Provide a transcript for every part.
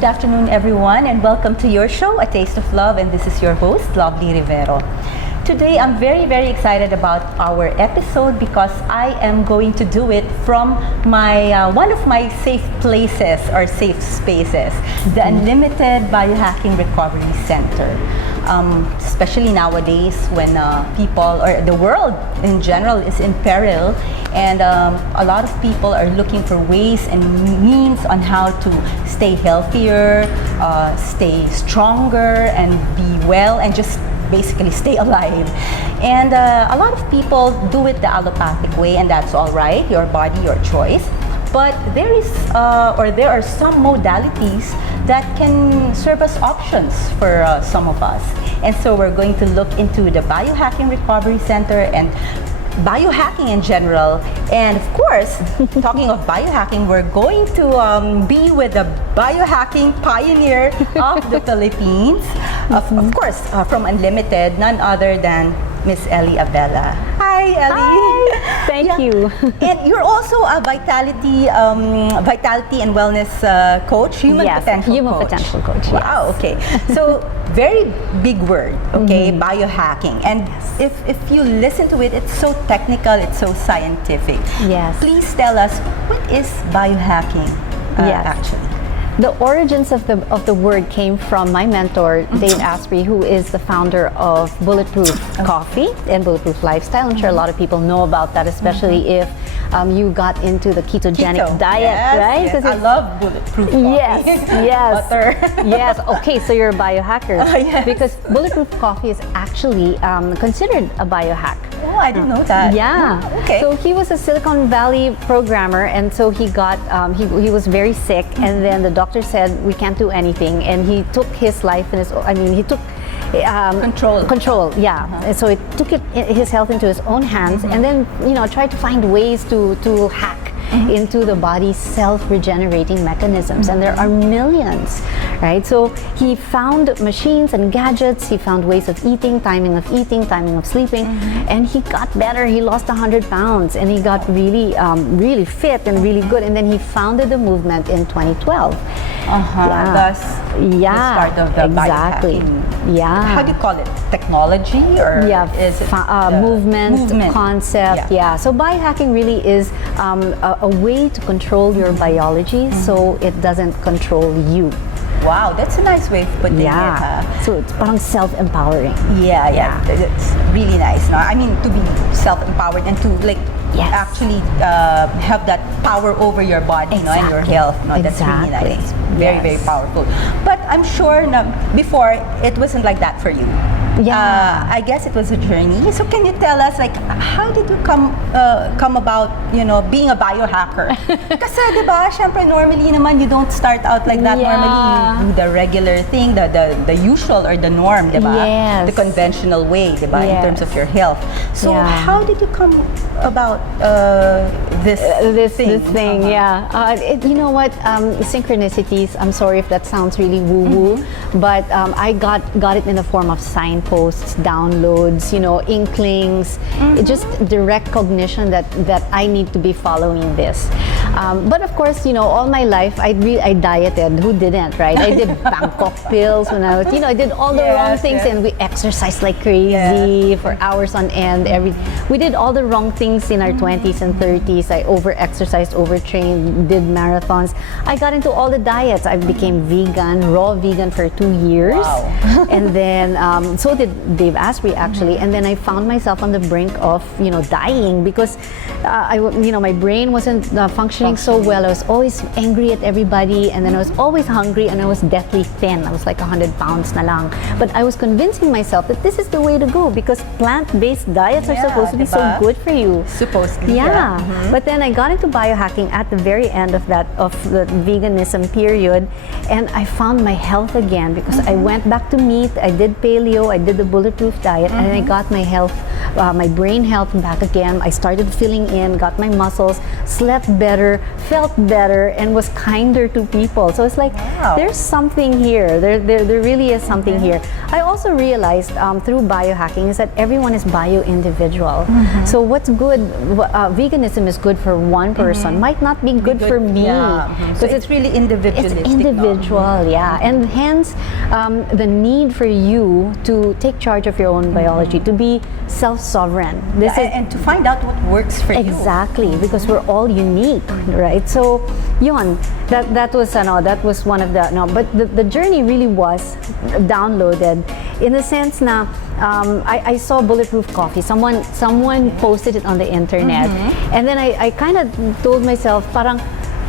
good afternoon, everyone, and welcome to your show, A Taste of Love, and this is your host, Lovely Rivero. Today, I'm very, very excited about our episode because I am going to do it from one of my safe places or safe spaces, the Unlimited Biohacking Recovery Center. Especially nowadays when people or the world in general is in peril, and a lot of people are looking for ways and means on how to stay healthier, stay stronger, and be well, and just basically stay alive. And a lot of people do it the allopathic way, and that's all right, your body, your choice. But there are some modalities that can serve as options for some of us. And so we're going to look into the Biohacking Recovery Center and biohacking in general. And of course, talking of biohacking, we're going to be with the biohacking pioneer of the Philippines. Of course, from Unlimited, none other than Miss Eli Abela. Hi, Eli. Hi. Thank you. And you're also a vitality and wellness coach, human potential coach. Yes. Wow. Okay. So very big word. Okay, biohacking. And if you listen to it, it's so technical, it's so scientific. Yes. Please tell us, what is biohacking actually? The origins of the word came from my mentor, Dave Asprey, who is the founder of Bulletproof Coffee and Bulletproof Lifestyle. I'm sure a lot of people know about that, especially if you got into the ketogenic diet, right? Yes, I love Bulletproof Coffee. Yes. Butter. Yes. Okay, so you're a biohacker. Yes. Because Bulletproof Coffee is actually considered a biohack. Oh, I didn't know that. Yeah. Okay. So he was a Silicon Valley programmer, and so he got he was very sick, and then the doctor said we can't do anything, and he took his life in his. He took control. Yeah. And so it took his health into his own hands, and then tried to find ways to hack into the body's self-regenerating mechanisms, and there are millions, right? So he found machines and gadgets, he found ways of eating, timing of sleeping, and he got better. He lost 100 pounds, and he got really fit and really good, and then he founded the movement in 2012. Thus, the start of the biohacking. Yeah. How do you call it? Technology or is it movement concept? Yeah. So biohacking really is a way to control your biology so it doesn't control you. Wow, that's a nice way of putting it. So it's parang self-empowering. Yeah. It's really nice. No? I mean, to be self-empowered and to actually have that power over your body and your health. No? That's really nice. Very powerful. But I'm sure before it wasn't like that for you. Yeah. I guess it was a journey. So can you tell us, like, how did you come about, being a biohacker? Kasi, di ba, syempre, normally naman, you don't start out like that. Normally, you do the regular thing, the usual or the norm, di ba? Yes. The conventional way, di ba, in terms of your health. So how did you come about this thing? You know what? Synchronicities. I'm sorry if that sounds really woo-woo, but I got it in the form of signposts, downloads, inklings, just direct cognition that I need to be following this. But of course, all my life I dieted. Who didn't, right? I did Bangkok pills when I was, I did all the wrong things, and we exercised like crazy for hours on end. We did all the wrong things in our 20s and 30s. I over-exercised, overtrained, did marathons. I got into all the diets. I became vegan, raw vegan for 2 years. Wow. And then, so did Dave Asprey actually. And then I found myself on the brink of, dying because, my brain wasn't functioning so well. I was always angry at everybody, and then I was always hungry, and I was deathly thin. I was like 100 pounds na lang. But I was convincing myself that this is the way to go because plant-based diets are supposed to be so good for you. Supposedly. But then I got into biohacking at the very end of the veganism period, and I found my health again because I went back to meat. I did paleo, I did the bulletproof diet, and I got my health my brain health back again. I started filling in, got my muscles, slept better, felt better, and was kinder to people. So it's like, Wow. there's something here. There really is something here. I also realized through biohacking is that everyone is bio-individual. So what's good, veganism is good for one person, might not be good for me. Yeah. So it's really individualistic. It's individual, yeah. And hence, the need for you to take charge of your own biology, to be self-sovereign. This is and to find out what works for you. exactly, because we're all unique, right? So, yun, that was one of the, but the journey really was downloaded in the sense na, I saw bulletproof coffee. Someone posted it on the internet, and then I kind of told myself, parang,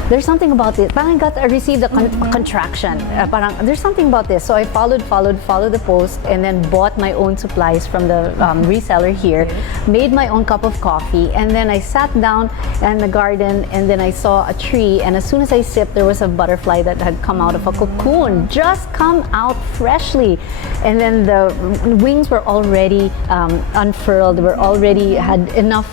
there's something about it. Parang I received a contraction. Parang there's something about this. So I followed the post, and then bought my own supplies from the reseller here, made my own cup of coffee, and then I sat down in the garden, and then I saw a tree, and as soon as I sipped, there was a butterfly that had come out of a cocoon, just come out freshly, and then the wings were already unfurled, were already had enough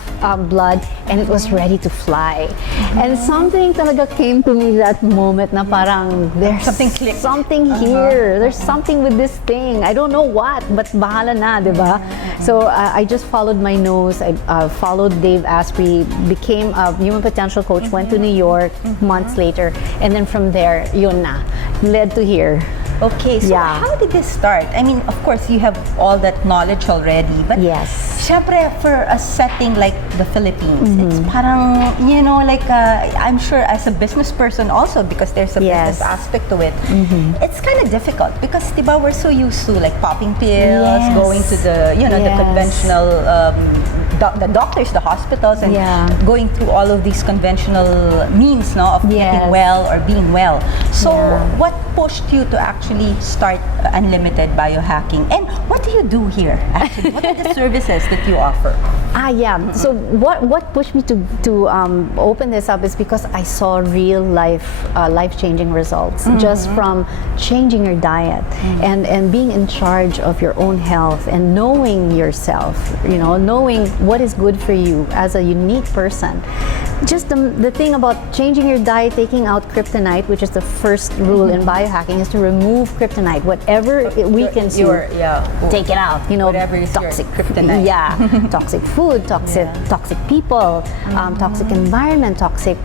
blood, and it was ready to fly. And something talaga came to me that moment na parang there's Something clicked. something here. There's something with this thing. I don't know what, but bahala na, di ba? So I just followed my nose. I followed Dave Asprey, became a human potential coach, went to New York months later, and then from there, yun na, led to here. Okay, so Yeah. how did this start? I mean, of course, you have all that knowledge already, but Yes. syempre, for a setting like the Philippines, it's parang, you know, like, I'm sure as a business person also, because there's a Yes. business aspect to it, it's kind of difficult because, diba, we're so used to like popping pills, Yes. going to the, you know, the Yes. conventional, the doctors, the hospitals, and Yeah. going through all of these conventional means, no, of getting Yes. well or being well. So, Yeah. what pushed you to actually start Unlimited Biohacking? And what do you do here, actually? What are the services that you offer? Yeah. So what pushed me to open this up is because I saw real life-changing results just from changing your diet and being in charge of your own health and knowing yourself, you know, knowing what is good for you as a unique person. Just the thing about changing your diet, taking out kryptonite, which is the first rule in biohacking, is to remove kryptonite. Whatever it weakens you, take it out. You know, Whatever is your toxic kryptonite. Yeah, toxic food, toxic people, toxic environment, toxic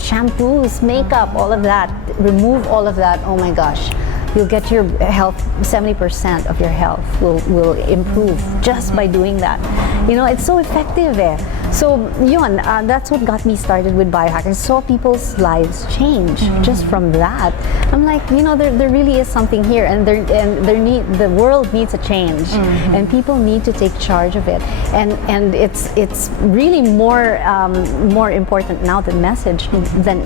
shampoos, makeup, all of that. Remove all of that. Oh my gosh. You'll get your health, 70% of your health will improve just by doing that. You know, it's so effective eh. So yun, that's what got me started with biohacking. Saw people's lives change just from that. I'm like, you know, there really is something here, and the world needs a change, and people need to take charge of it. And it's really more important now, the message,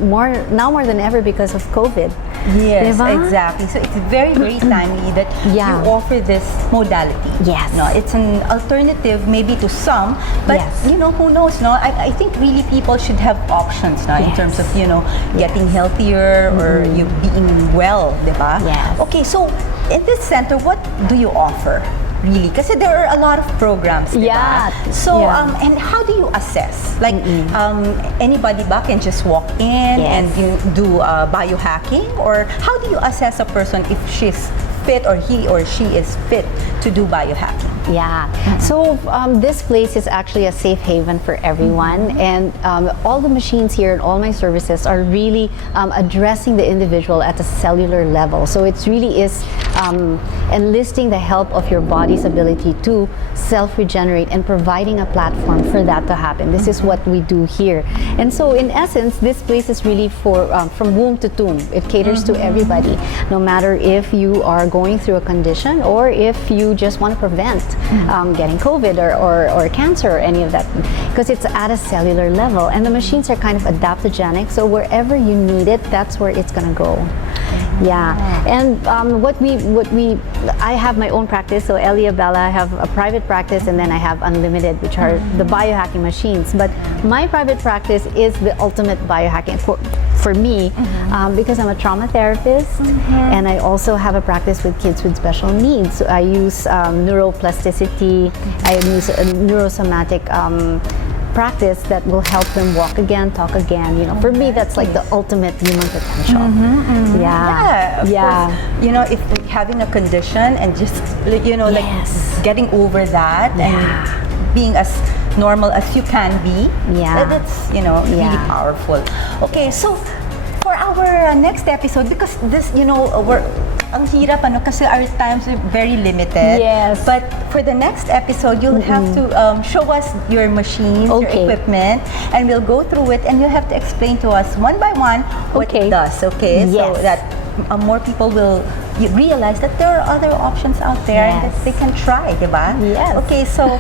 more than ever because of COVID. Yes, Diba? exactly. So it's very, very timely that Yeah. you offer this modality. Yes. No, it's an alternative maybe to some, but Yes. you know, who knows, no? I think really people should have options, no, in Yes. terms of, you know, getting healthier or you being well, diba? Yes. Okay, so in this center, what do you offer? Really, because there are a lot of programs, diba? Yeah. So, Yeah. and how do you assess? Like, anybody ba can just walk in Yes. and you do biohacking, or how do you assess a person if she's fit or he or she is fit to do biohacking? Yeah. So this place is actually a safe haven for everyone, and all the machines here and all my services are really addressing the individual at a cellular level. So it really is enlisting the help of your body's ability to self-regenerate and providing a platform for that to happen. This is what we do here. And so in essence, this place is really for from womb to tomb. It caters to everybody, no matter if you are going through a condition or if you just want to prevent getting COVID or cancer or any of that, because it's at a cellular level, and the machines are kind of adaptogenic, so wherever you need it, that's where it's going to go. Yeah. And I have my own practice, so Eli Abela, I have a private practice, and then I have Unlimited, which are the biohacking machines. But my private practice is the ultimate biohacking for me, because I'm a trauma therapist, and I also have a practice with kids with special needs. So I use neuroplasticity, I use a neurosomatic practice that will help them walk again, talk again. You know, for me, that's like the ultimate human potential. Yeah, of course. You know, if having a condition and just, you know, like getting over that and being as normal as you can be, that's, you know, really powerful. Okay, so for our next episode, because this, you know, ang hirap ano kasi our times are very limited. Yes. But for the next episode, you'll have to show us your machines, your equipment, and we'll go through it, and you'll have to explain to us one by one what it does. Okay. Yes. So that more people will realize that there are other options out there that they can try, diba? Yes. Okay. So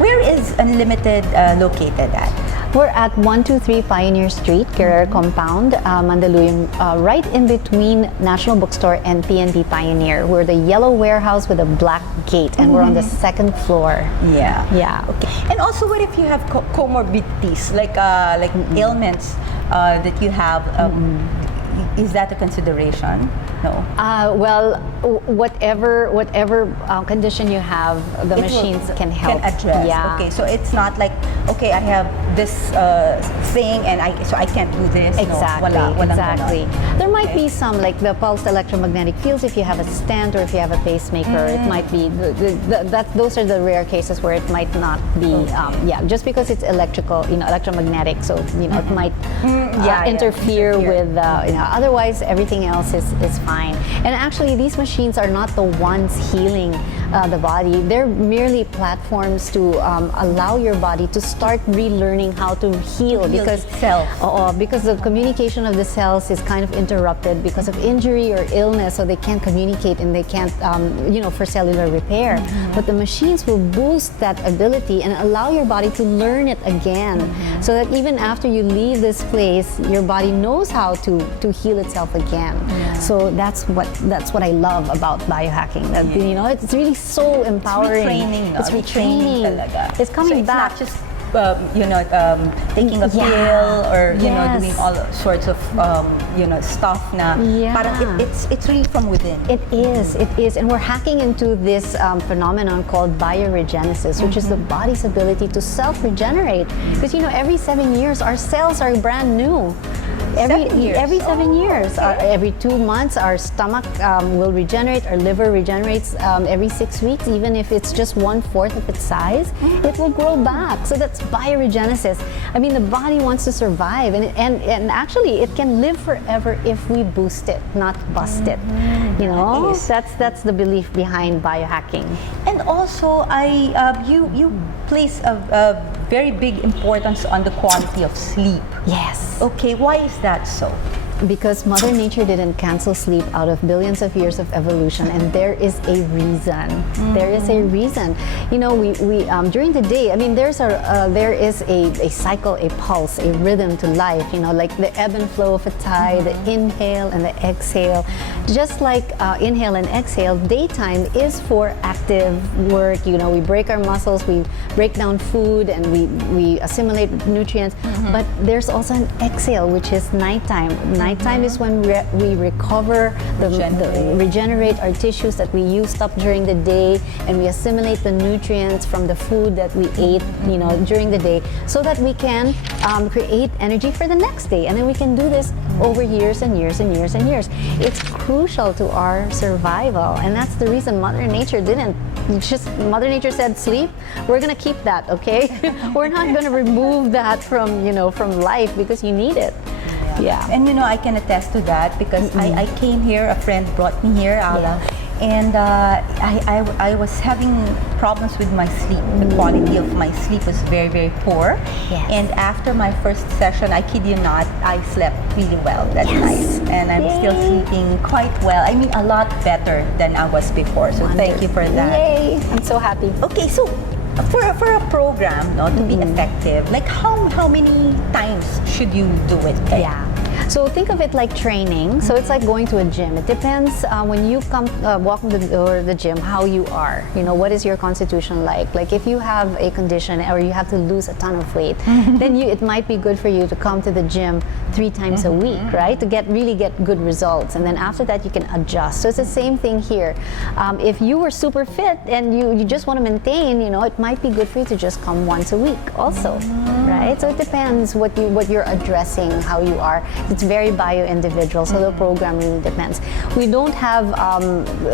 where is Unlimited located at? We're at 123 Pioneer Street, Carrera Compound, Mandaluyong, right in between National Bookstore and PNP Pioneer. We're the yellow warehouse with a black gate, and we're on the second floor. Yeah. Okay. And also, what if you have comorbidities, like ailments that you have? Is that a consideration? No. Well, whatever condition you have, the machines can help. Can address. Yeah. Okay, so it's not like, okay, I have this thing and I can't do this. Exactly. No, walang exactly. ganon. There might be some, like the pulsed electromagnetic fields if you have a stent or if you have a pacemaker. It might be those are the rare cases where it might not be. Just because it's electrical, you know, electromagnetic, so you know it might interfere with. Otherwise, everything else is fine. And actually, these machines are not the ones healing the body. They're merely platforms to allow your body to start relearning how to heal because the communication of the cells is kind of interrupted because of injury or illness, so they can't communicate and they can't, for cellular repair. But the machines will boost that ability and allow your body to learn it again, so that even after you leave this place, your body knows how to heal itself again. So that's what I love about biohacking. That you know, it's really so empowering. It's retraining. It's coming back. It's not just taking a pill or doing all sorts of stuff na parang it's really from within. It is, and we're hacking into this phenomenon called bioregenesis, which is the body's ability to self-regenerate. Because every 7 years our cells are brand new. Every 7 years, every 2 months, our stomach will regenerate, our liver regenerates every 6 weeks, even if it's just 1/4 of its size, it will grow back. So that's bioregenesis. I mean, the body wants to survive, and actually, it can live forever if we boost it, not bust it. That's the belief behind biohacking. And also, you place a very big importance on the quality of sleep. Yes. Okay, why is that so? Because Mother Nature didn't cancel sleep out of billions of years of evolution, and there is a reason. There is a reason. We during the day, I mean, there is a cycle, a pulse, a rhythm to life. Like the ebb and flow of a tide, the inhale and the exhale. Just like inhale and exhale, daytime is for active work. We break our muscles, we break down food, and we assimilate nutrients. But there's also an exhale, which is nighttime. Nighttime is when we recover, regenerate our tissues that we used up during the day, and we assimilate the nutrients from the food that we ate, during the day, so that we can create energy for the next day. And then we can do this over years and years and years and years. It's crucial to our survival, and that's the reason Mother Nature didn't. Mother Nature said sleep. We're gonna keep that, okay? We're not gonna remove that from life because you need it. Yeah. And I can attest to that because I came here, a friend brought me here, Ala, and I was having problems with my sleep. The quality of my sleep was very, very poor. Yes. And after my first session, I kid you not, I slept really well that night. And I'm still sleeping quite well. I mean, a lot better than I was before. So thank you for that. Yay! I'm so happy. Okay, so for a program to be effective, like how many times should you do it? Yeah. So think of it like training. So it's like going to a gym. It depends when you come walk in the door of the gym how you are. You know, what is your constitution like? Like if you have a condition or you have to lose a ton of weight, then it might be good for you to come to the gym 3 times a week, right? To really get good results. And then after that you can adjust. So it's the same thing here. If you were super fit and you just want to maintain, you know, it might be good for you to just come once a week also, right? So it depends what you're addressing, how you are. It's very bio-individual, so the program really depends. We don't have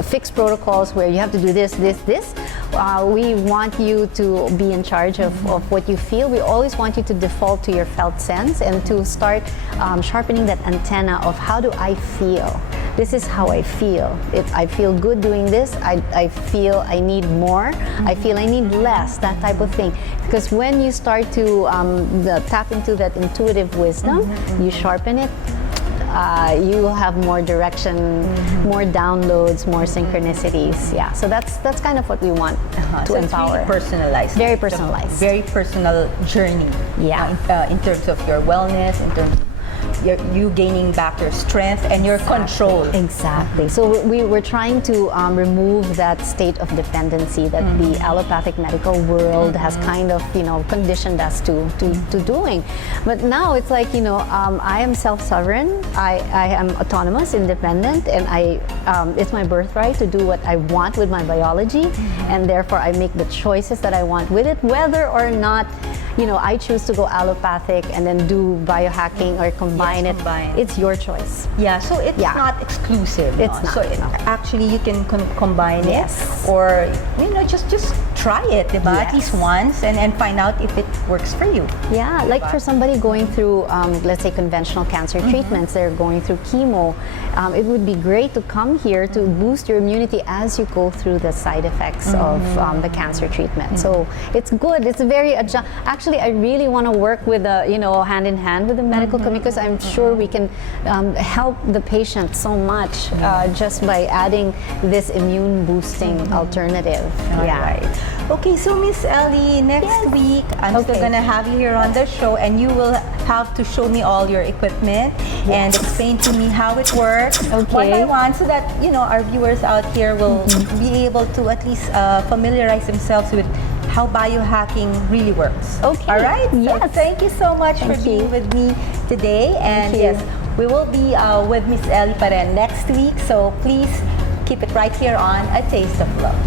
fixed protocols where you have to do this. We want you to be in charge of what you feel. We always want you to default to your felt sense and to start sharpening that antenna of how do I feel? This is how I feel. If I feel good doing this, I feel I need more, I feel I need less, that type of thing. Because when you start to tap into that intuitive wisdom, you sharpen it, you will have more direction, more downloads, more synchronicities. Yeah, so that's kind of what we want to so empower. It's really personalized. Very personalized. Very personal journey. Yeah. In terms of your wellness, in terms of you gaining back your strength and your control. Exactly. So we're trying to remove that state of dependency that the allopathic medical world has kind of, you know, conditioned us to doing. But now it's like, you know, I am self-sovereign, I am autonomous, independent, and it's my birthright to do what I want with my biology, and therefore I make the choices that I want with it, whether or not, you know, I choose to go allopathic and then do biohacking or combine it. It's your choice. Yeah, so it's not exclusive. It's not. So actually you can combine it, or you know, just try it, diba? At least once, and find out if it works for you. Yeah, like for somebody going through, let's say, conventional cancer treatments, they're going through chemo. It would be great to come here to boost your immunity as you go through the side effects of the cancer treatment. So it's good. It's very actually, I really want to work with you know, hand in hand with the medical community, because I'm sure we can help the patient so much just by adding this immune boosting alternative. Right. Okay, so Miss Ellie, next week I'm still gonna have you here on the show, and you will have to show me all your equipment and explain to me how it works one by one, so that, you know, our viewers out here will be able to at least familiarize themselves with how biohacking really works. Okay. All right? Yes. So thank you so much for being with me today. And yes, we will be with Miss Ellie pa rin next week. So please keep it right here on A Taste of Love.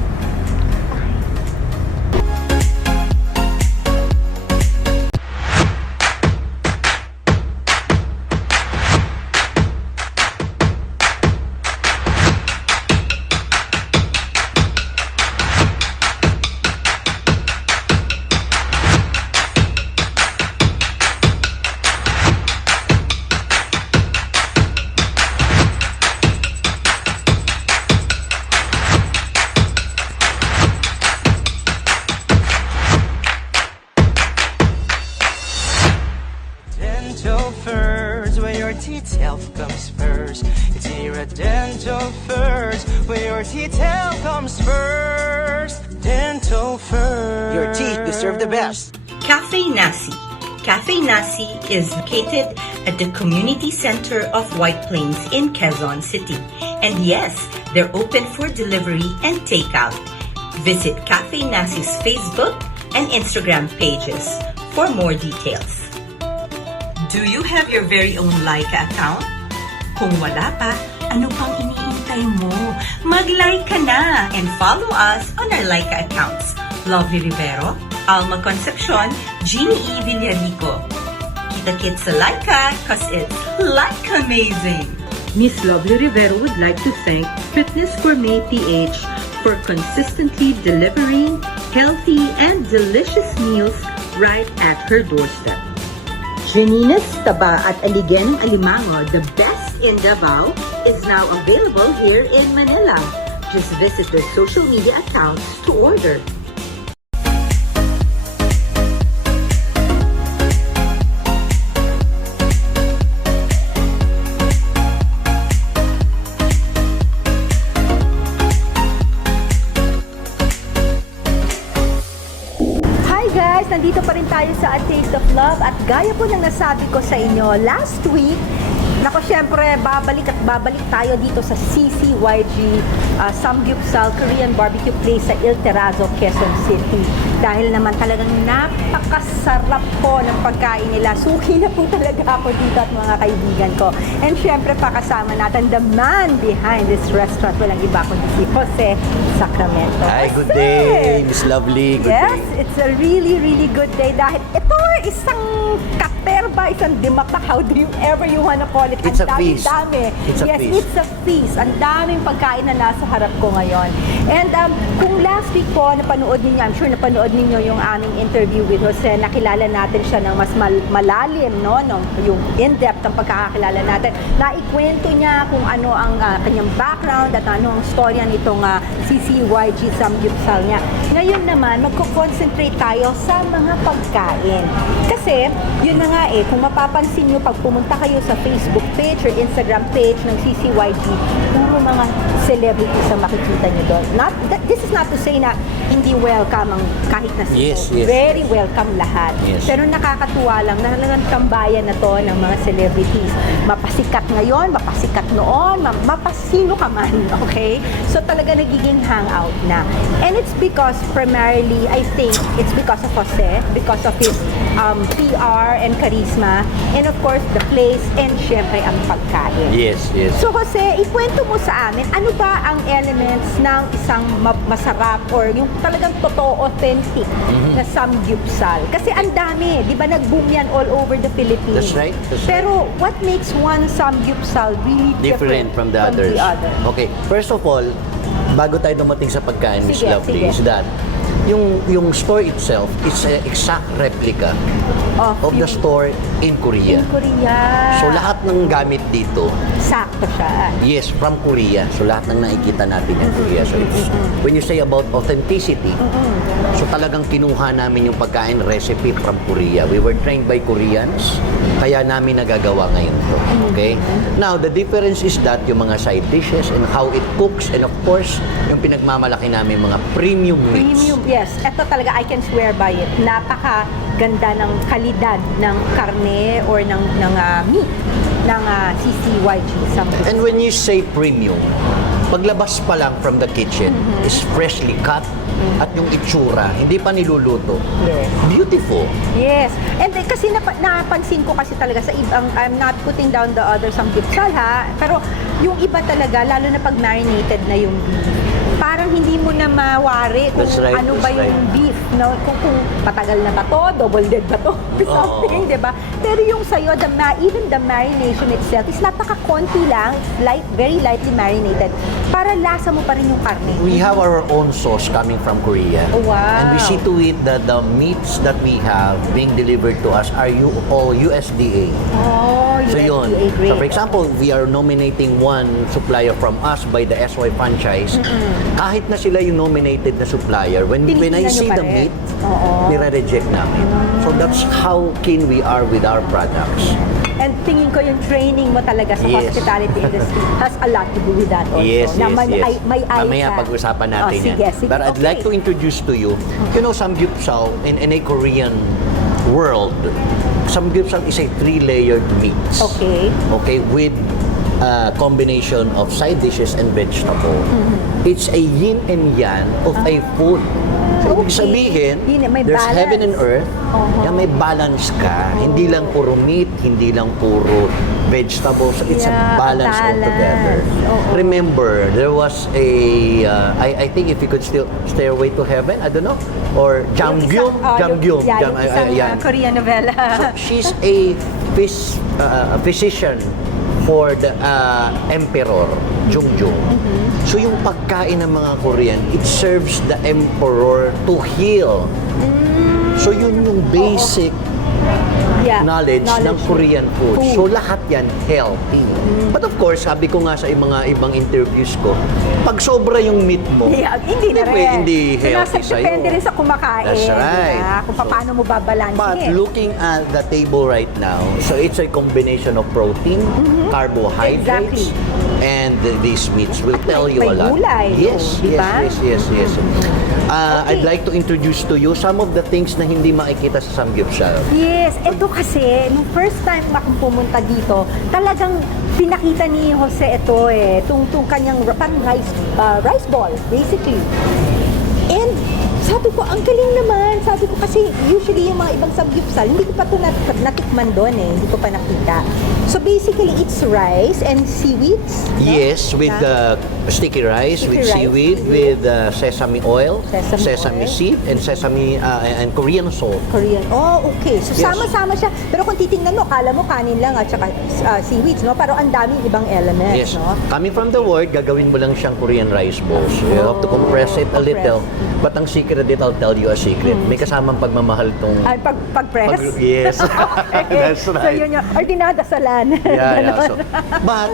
teeth health comes first. It's here at Dental First, where your teeth health comes first. Dental First. Your teeth deserve the best. Cafe Nasi. Cafe Nasi is located at the community center of White Plains in Quezon City. And yes, they're open for delivery and takeout. Visit Cafe Nasi's Facebook and Instagram pages for more details. Do you have your very own Laika account? Kung wala pa, ano pang iniintay mo? Mag-like ka na and follow us on our Laika accounts. Lovely Rivero, Alma Concepcion, Jeannie E. Villarico. Kita-kits sa Laika cause it's like amazing. Miss Lovely Rivero would like to thank Fitness Gourmet PH for consistently delivering healthy and delicious meals right at her doorstep. Janina's Taba at Aligenong Alimango, the best in Davao, is now available here in Manila. Just visit their social media accounts to order. Nandito pa rin tayo sa A Taste of Love, at gaya po ng nasabi ko sa inyo last week, Nako, syempre, babalik at babalik tayo dito sa CCYG Samgyupsal Korean Barbecue Place sa El Terrazo, Quezon City. Dahil naman talagang napakasarap po ng pagkain nila. Suki na po talaga ako dito at mga kaibigan ko. And syempre, pakasama natin the man behind this restaurant. Walang iba kundi si Jose Sacramento. Hi, good Jose! day, Miss Lovely. Good Yes, day. it's a really, really good day dahil ito isang kaperba, isang dimaktak, how do you ever you wanna call it? It's Ang a feast. dami-dami. It's a Yes, feast. it's a feast. Ang daming pagkain na nasa harap ko ngayon. And kung last week po, napanood ninyo, I'm sure napanood ninyo yung aming interview with Jose, nakilala natin siya ng mas malalim, no? Yung in-depth ang pagkakakilala natin. Naikwento niya kung ano ang kanyang background at ano ang storya nitong CCYG Samgyupsal niya. Ngayon naman, magko-concentrate tayo sa mga pagkain. Kasi, yun na nga kung mapapansin nyo, pag pumunta kayo sa Facebook page or Instagram page ng CCYG, puro mga celebrities ang makikita nyo doon. This is not to say na hindi welcome ang kahit na sino. Yes, yes. Very welcome lahat. Yes. Pero nakakatuwa lang, talagang tambayan na to ng mga celebrities. Mapasikat ngayon, mapasikat noon, mapasino ka man, okay? So talaga nagiging hangout na. And it's because primarily, I think, it's because of Jose, because of his PR and charisma, and of course, the place, and syempre ang pagkain. Yes, yes. So Jose, ikwento mo sa amin, ano ba ang elements ng isang masarap or yung talagang totoo, authentic na samgyupsal? Kasi ang dami, di ba nag-boom yan all over the Philippines? That's right, that's right. Pero what makes one samgyupsal really Different from the others. Okay, first of all, bago tayo dumating sa pagkain, Miss Sige, Lovely, sige. is that yung store itself is an exact replica of the store in Korea. In Korea. So lahat ng gamit dito, Sakto siya. yes, from Korea. So lahat ng nakikita natin in Korea. So it's, when you say about authenticity, so talagang kinuha namin yung pagkain recipe from Korea. We were trained by Koreans, kaya namin nagagawa ngayon to. Okay? Now, the difference is that yung mga side dishes and how it cooks, and of course, yung pinagmamalaki namin mga premium meats. Premium, yes. Ito talaga, I can swear by it. Napakaganda ng kalidad ng karne or ng meat ng CCYG Samgyupsal. And when you say premium, paglabas pa lang from the kitchen is freshly cut at yung itsura, hindi pa niluluto. Yes. Beautiful. Yes. And kasi napansin ko kasi talaga sa ibang, I'm not putting down the other samgyupsal ha, pero yung iba talaga, lalo na pag marinated na yung beef, parang hindi mo na mawari kung That's right, ano ba that's yung right. beef, no? Kung matagal na ba to, double dead ba to, something, di ba? Pero yung sa'yo, even the marination itself is napaka-konti lang, very lightly marinated, para lasa mo pa rin yung karne. We have our own sauce coming from Korea. Oh, wow. And we see to it that the meats that we have being delivered to us are all USDA. Oh, So yun. USDA grade. So for example, we are nominating one supplier from us by the SY franchise. Kahit na sila yung nominated na supplier, when I Tinitingnan see nyo pa the rin. meat, Oo. nire-reject namin. So that's how keen we are with our products. And tingin ko yung training mo talaga sa Yes. hospitality industry has a lot to do with that also. Yes, na yes, yes. May eye Mamaya ka. pag-usapan natin Oh, sige, yan. sige. But I'd like to introduce to you, you know, samgyupsal in a Korean world, samgyupsal is a 3-layered meat. Okay. Okay, with a combination of side dishes and vegetable. It's a yin and yang of a food. So, ibig Okay. sabihin, May there's balance. heaven and earth, kaya may balance ka. Hindi lang puro meat, hindi lang puro vegetables. It's a Yeah, balance balance. altogether. Oo. Remember, there was I think if you could still Stairway to Heaven, I don't know, or Jamgyum, Jamgyum. Yung isang Ayan. Korean novela. So, she's a physician for the emperor, Jungjung. So yung pagkain ng mga Korean, it serves the emperor to heal. So yun yung basic Yeah, knowledge ng Korean food. So lahat yan healthy. But of course, sabi ko nga sa mga ibang interviews ko, pag sobra yung meat mo, Yeah, hindi na rin. hindi healthy So, sa'yo. depende rin sa kumakain. That's right. diba? Kung paano mo babalansin. But looking at the table right now, so it's a combination of protein, carbohydrates, Exactly. and these meats will tell you may a lot. gulay, Yes, di ba? yes. I'd like to introduce to you some of the things na hindi makikita sa Samgyupsal. Yes, ito kasi, nung first time akong pumunta dito, talagang pinakita ni Jose ito itong kanyang parang rice ball, basically. And sabi ko, ang galing naman. Sabi ko kasi usually yung mga ibang samgyupsal, hindi ko pa ito natikman doon hindi ko pa nakita. So basically, it's rice and seaweeds. No? Yes, with sticky rice, with seaweed, with sesame oil, sesame oil. seed, and sesame and Korean salt. Korean. Oh, okay. So Yes. sama-sama siya. Pero kung titingnan mo, kala mo kanin lang at saka seaweeds, no? Pero ang daming ibang elements, Yes. no? Coming from the word, gagawin mo lang siyang Korean rice balls. You have to compress it a little. But ang secret dito, I'll tell you a secret. May kasamang pagmamahal tong... Ay, pag-press? Yes. That's So right. yun yung ordinadasalan. Yeah. So, but,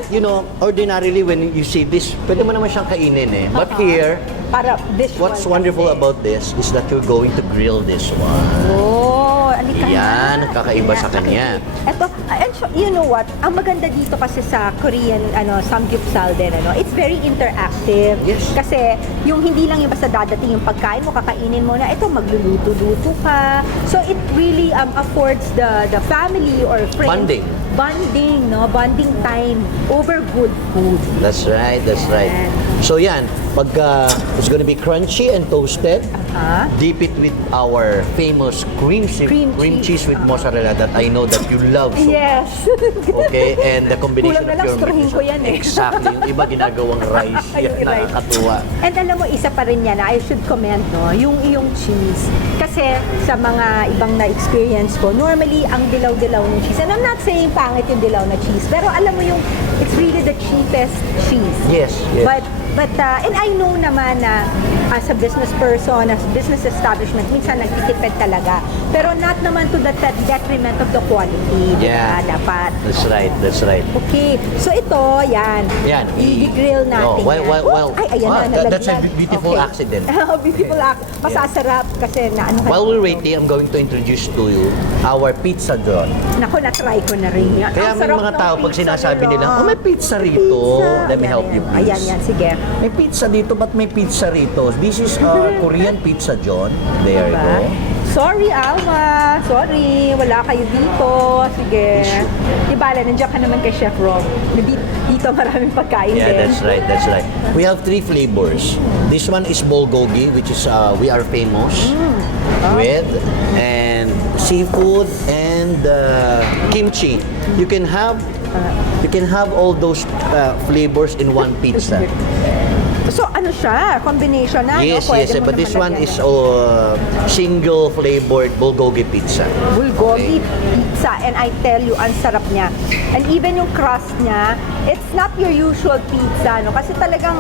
ordinarily when you see this, pwede mo naman siyang kainin But here, Para visual. what's wonderful kasi. about this is that you're going to grill this one. Oh, alika Yan, na. kakaiba sa kanya. Ito, and you know what? Ang maganda dito kasi sa Korean samgyupsal din, it's very interactive. Yes. Kasi yung hindi lang yung basta dadating yung pagkain mo, kakainin mo na, ito magluluto-luto ka. So it really affords the family or friends bonding, no? Bonding time over good food. That's right. So yan, pag it's gonna be crunchy and toasted, dip it with our famous cream cheese with mozzarella that I know that you love so Yes. Okay, and the combination Kulang na lang, of your struhin ko yan Exactly, yung iba ginagawang rice, yan Yung rice. nakakatuwa. And alam mo, isa pa rin yan, I should comment, no, yung iyong cheese. Kasi sa mga ibang na-experience ko, normally, ang dilaw-dilaw ng cheese, and I'm not saying pangit yung dilaw na cheese, pero alam mo yung, it's really the cheapest cheese. Yes. But and I know naman na as a business person, as business establishment, minsan nagtitipid talaga. Pero not naman to the detriment of the quality. Yeah. Diba? Dapat. That's right. Okay. So ito, yan. I-grill natin yan. Ay, ayan na, nalaglag. That's a beautiful accident. Beautiful accident. Masasarap kasi na ano. While we're waiting, I'm going to introduce to you our pizza doon. Naku, na-try ko na rin yan. Kaya Ang may sarap mga ng tao, pag pizza sinasabi nila, nila. may pizza rito. Pizza. Let me help you, please. Ayan, sige. May pizza dito, but may pizza rito. This is Korean Pizza John. There you go. Sorry, Alma. Sorry. Wala kayo dito. Sige. Di bala, nandiyan ka naman kay Chef Rob. Dito maraming pagkain Yeah, din. that's right. We have 3 flavors. This one is bulgogi, which is we are famous with, and seafood and kimchi. You can have all those flavors in one pizza. So, ano siya? Combination na? Yes, no? Pwede mo but this naman one lagyan is single flavored bulgogi pizza. bulgogi pizza, and I tell you, ang sarap niya. And even yung crust niya, it's not your usual pizza, no? Kasi talagang,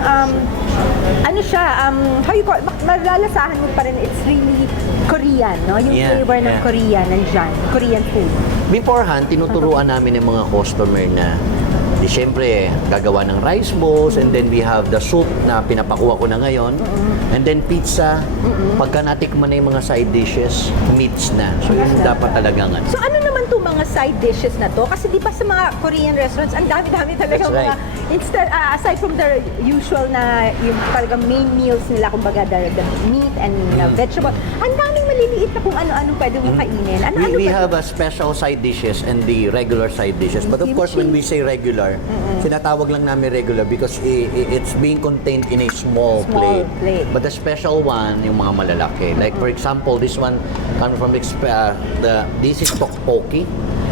ano siya, how you call it, malalasahan mo pa rin, it's really Korean, no? Yung flavor ng Korean, nandyan, Korean food. Beforehand, tinuturuan namin ng mga customer na siyempre, gagawa ng rice balls, and then we have the soup na pinapakuha ko na ngayon, and then pizza. Pagka natikman na yung mga side dishes, meats na. So, yun dapat talagang So ano naman itong mga side dishes na to? Kasi di ba sa mga Korean restaurants, ang dami-dami talaga That's right. mga, instead, aside from the usual na yung talagang main meals nila, kumbaga the meat and vegetable, ang daming maliliit na kung ano-ano pwede mo kainin. Ano-ano we ba? have a special side dishes and the regular side dishes. But of course, when we say regular, tinatawag lang namin regular because it's being contained in a small plate. But the special one, yung mga malalaki. Like for example, this one coming from this is tteokbokki.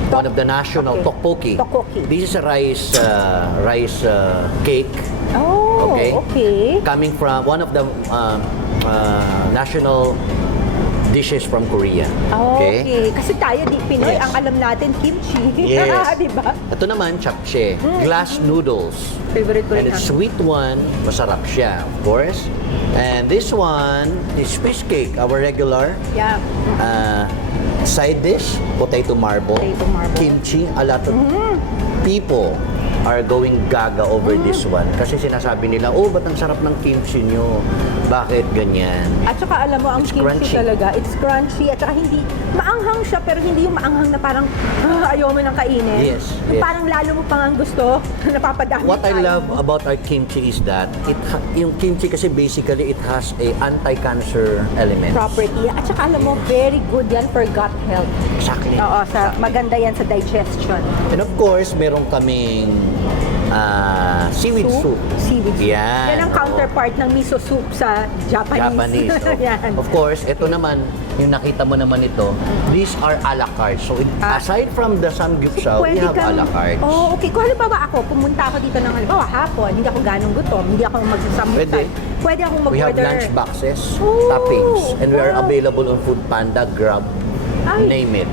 One of the national tteokbokki. This is a rice cake. Oh, okay. Coming from one of the national dishes from Korea. Okay. Kasi tayo, Pinoy, Yes. ang alam natin, kimchi. Yes. Di ba? Ito naman, japchae. Glass noodles. Favorite ko rin. And the sweet one, masarap siya, of course. And this one is fish cake, our regular Yeah. side dish, potato marble, Potato marble. kimchi. A lot of people are going gaga over this one. Kasi sinasabi nila, oh, ba't ang sarap ng kimchi nyo? Bakit ganyan? At saka alam mo, ang It's kimchi crunchy. talaga, it's crunchy. At saka hindi, maanghang siya, pero hindi yung maanghang na parang ayaw mo nang kainin. Yes, Yung yes. parang lalo mo pang ang gusto, napapadami. What I kain love mo. about our kimchi is that yung kimchi kasi basically it has a anti-cancer element. Property. At saka alam mo, very good yan for gut health. Exactly. Oo, maganda yan sa digestion. And of course, meron kaming seaweed soup. Seaweed soup. Yan. Yan ang Oo. counterpart ng miso soup sa Japanese. Oh. Yan. Of course, ito naman, yung nakita mo naman ito, these are a la carte. So, aside from the samgyupsal, we have a la carte. Oh, okay. Kung halimbawa ako, pumunta ako dito ng halimbawa hapon, hindi ako ganong gutom, hindi ako magsasambutan. Pwede akong We have mag-order. lunch boxes, Oh, toppings, and we are wow. available on Food Panda, Grab, Ay. name it.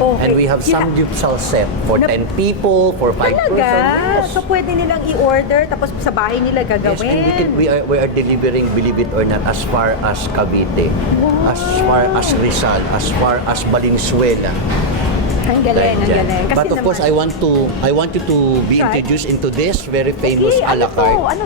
Okay. And we have samgyupsal set for 10 people, for 5 Talaga? persons. Yes. So, pwede nilang i-order, tapos sa bahay nila Yes, gagawin. and we are delivering, believe it or not, as far as Cavite, as far as Rizal, as far as Valenzuela. Ang galing, ang Dyan. galing. Kasi But of course, I naman- want you to be Right. introduced into this very famous Okay, a la carte. Ano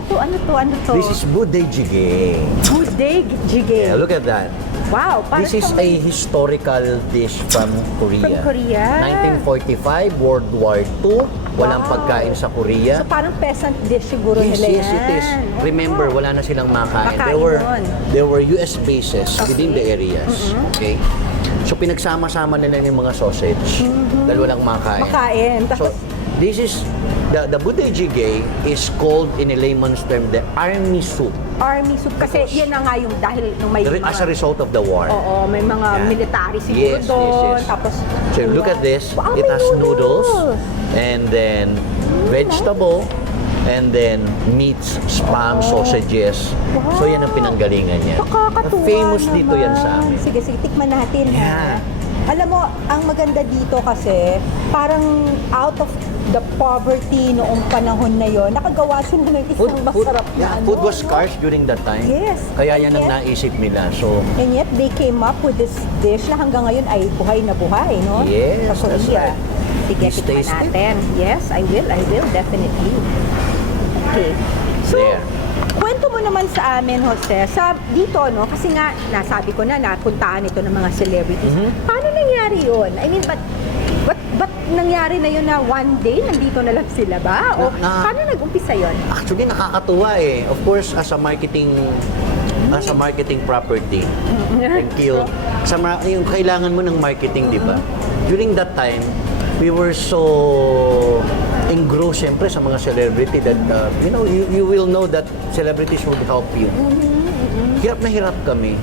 to? This is Budae Jjigae. Tuesday jjigae. Yeah, look at that. Wow, parang This is siyang a historical dish from Korea. From Korea. 1945, World War II. Walang Wow. pagkain sa Korea. So parang peasant dish siguro Yes, nila yes, yan. it is. Remember, Oh. wala na silang makain. Makain nun. There were US bases within the Okay. areas. Okay? So pinagsama-sama nila yung mga sausage dahil walang makain. Makain. So Tapos, this is the Budae Jjigae is called in a layman's term the army soup army soup. Kasi Because- yan na nga yung dahil nung may as a result of the war. Oo, may mga Yeah. military siguro Yes, doon. yes, yes. Tapos, So look at this. Wow, It may has noodles and then vegetable and then meats, spam, sausages. So yan ang pinanggalingan niya. Nakakatuwa Famous dito yan naman. sa amin. Sige, tikman natin Yeah. ha. Alam mo, ang maganda dito kasi, parang out of the poverty noong panahon na yon, nakagawa sila ng isang masarap na ano. Food was no? scarce during that time. Yes. Kaya yan ang Yes. naisip nila. So, And yet, they came up with this dish na hanggang ngayon ay buhay na buhay, no? Yes, Sa that's Korea. right. Sige, Please tikman taste it. natin. Yes, I will, definitely. Okay. So, There. kwento mo naman sa amin, Jose, sa dito, no? Kasi nga, nasabi ko na, napuntaan ito ng mga celebrities. Paano nangyari yun? I mean, ba't nangyari na yun na one day, nandito na lang sila ba? O paano nag-umpisa yun? actually nakakatuwa eh. Of course, as a marketing property. Thank you. Yung kailangan mo ng marketing, di ba? During that time, we were so engrossed siyempre sa mga celebrity that you will know that celebrities would help you. Hirap na hirap kami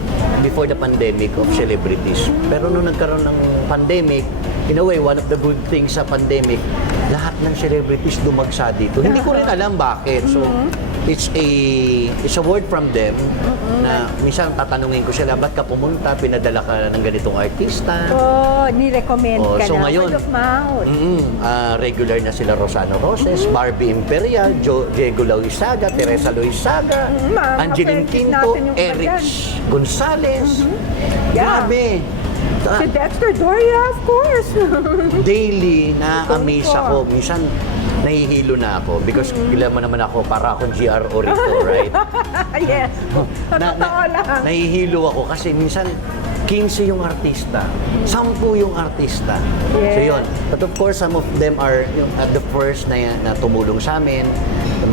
before the pandemic of celebrities. Pero nung nagkaroon ng pandemic, in a way, one of the good things sa pandemic, lahat ng celebrities dumagsa dito. Hindi ko rin alam bakit. So, it's a word from them na minsan tatanungin ko sila, ba't ka pumunta, pinadala ka ng ganitong artista? Oh, ni-recommend ka So na. ngayon, Word of mouth. regular na sila Rosano Roses, Barbie Imperial, Diego Loizaga, Teresa Loizaga, mga Angeline friends Quinto, natin yung Eric iba dyan. Gonzalez. Yeah. Grabe. Si Dexter Doria, of course. Daily na-amaze Ito. ako. Minsan, nahihilo na ako because kilala mo naman ako, para akong GRO rito, right? Yes. Sa totoo lang. Nahihilo ako kasi minsan 15 yung artista, 10 yung artista. Yes. So yun. But of course, some of them are at the first na tumulong sa amin, yung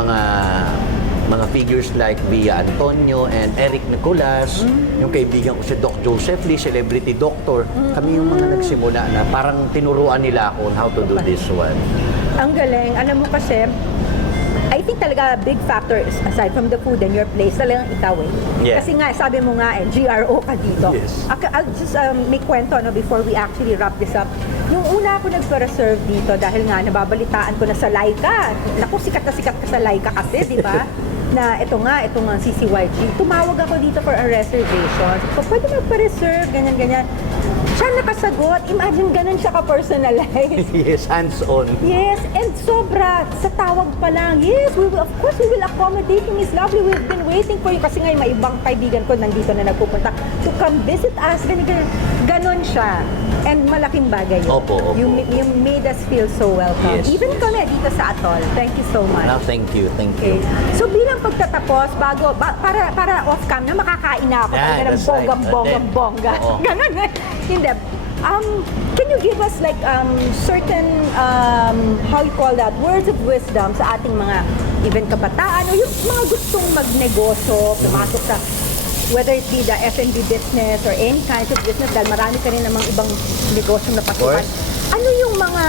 mga figures like Via Antonio and Eric Nicolas, yung kaibigan ko si Doc Joseph Lee, celebrity doctor. Kami yung mga nagsimula na parang tinuruan nila ako on how to do this one. Ang galing. Alam mo kasi, I think talaga big factor is, aside from the food and your place, talagang ikaw eh. Yeah. Kasi nga, sabi mo nga GRO ka dito. Yes. I'll just make kwento before we actually wrap this up. Nung una ako nag-serve dito dahil nga nababalitaan ko na sa Laika. Naku, sikat ka sa Laika kasi, di ba? Na itong CCYG. Tumawag ako dito for a reservation. So, pwede magpa-reserve, ganyan-ganyan. Siya nakasagot. Imagine ganun siya ka-personalize. Yes, hands-on. Yes, and sobra, sa tawag pa lang, yes, of course, we will accommodate you, Miss Lovely. We've been waiting for you. Kasi nga, may ibang kaibigan ko nandito na nagpupunta to come visit us. Ganyan. ganon siya. And malaking bagay yun. Opo. You made us feel so welcome. Yes, Even yes. kami dito sa Atoll. Thank you so much. No, thank you. Okay. So bilang pagtatapos, para off-cam na makakain na ako. Yeah, Talaga ng that's right. bonggang-bongga. Oo. Ganon na. Hindi. Can you give us like certain, how you call that, words of wisdom sa ating mga even kabataan o yung mga gustong magnegosyo, pumasok sa whether it be the F&B business or any kinds of business dahil marami ka rin namang ibang negosyo na pasukan. Ano yung mga,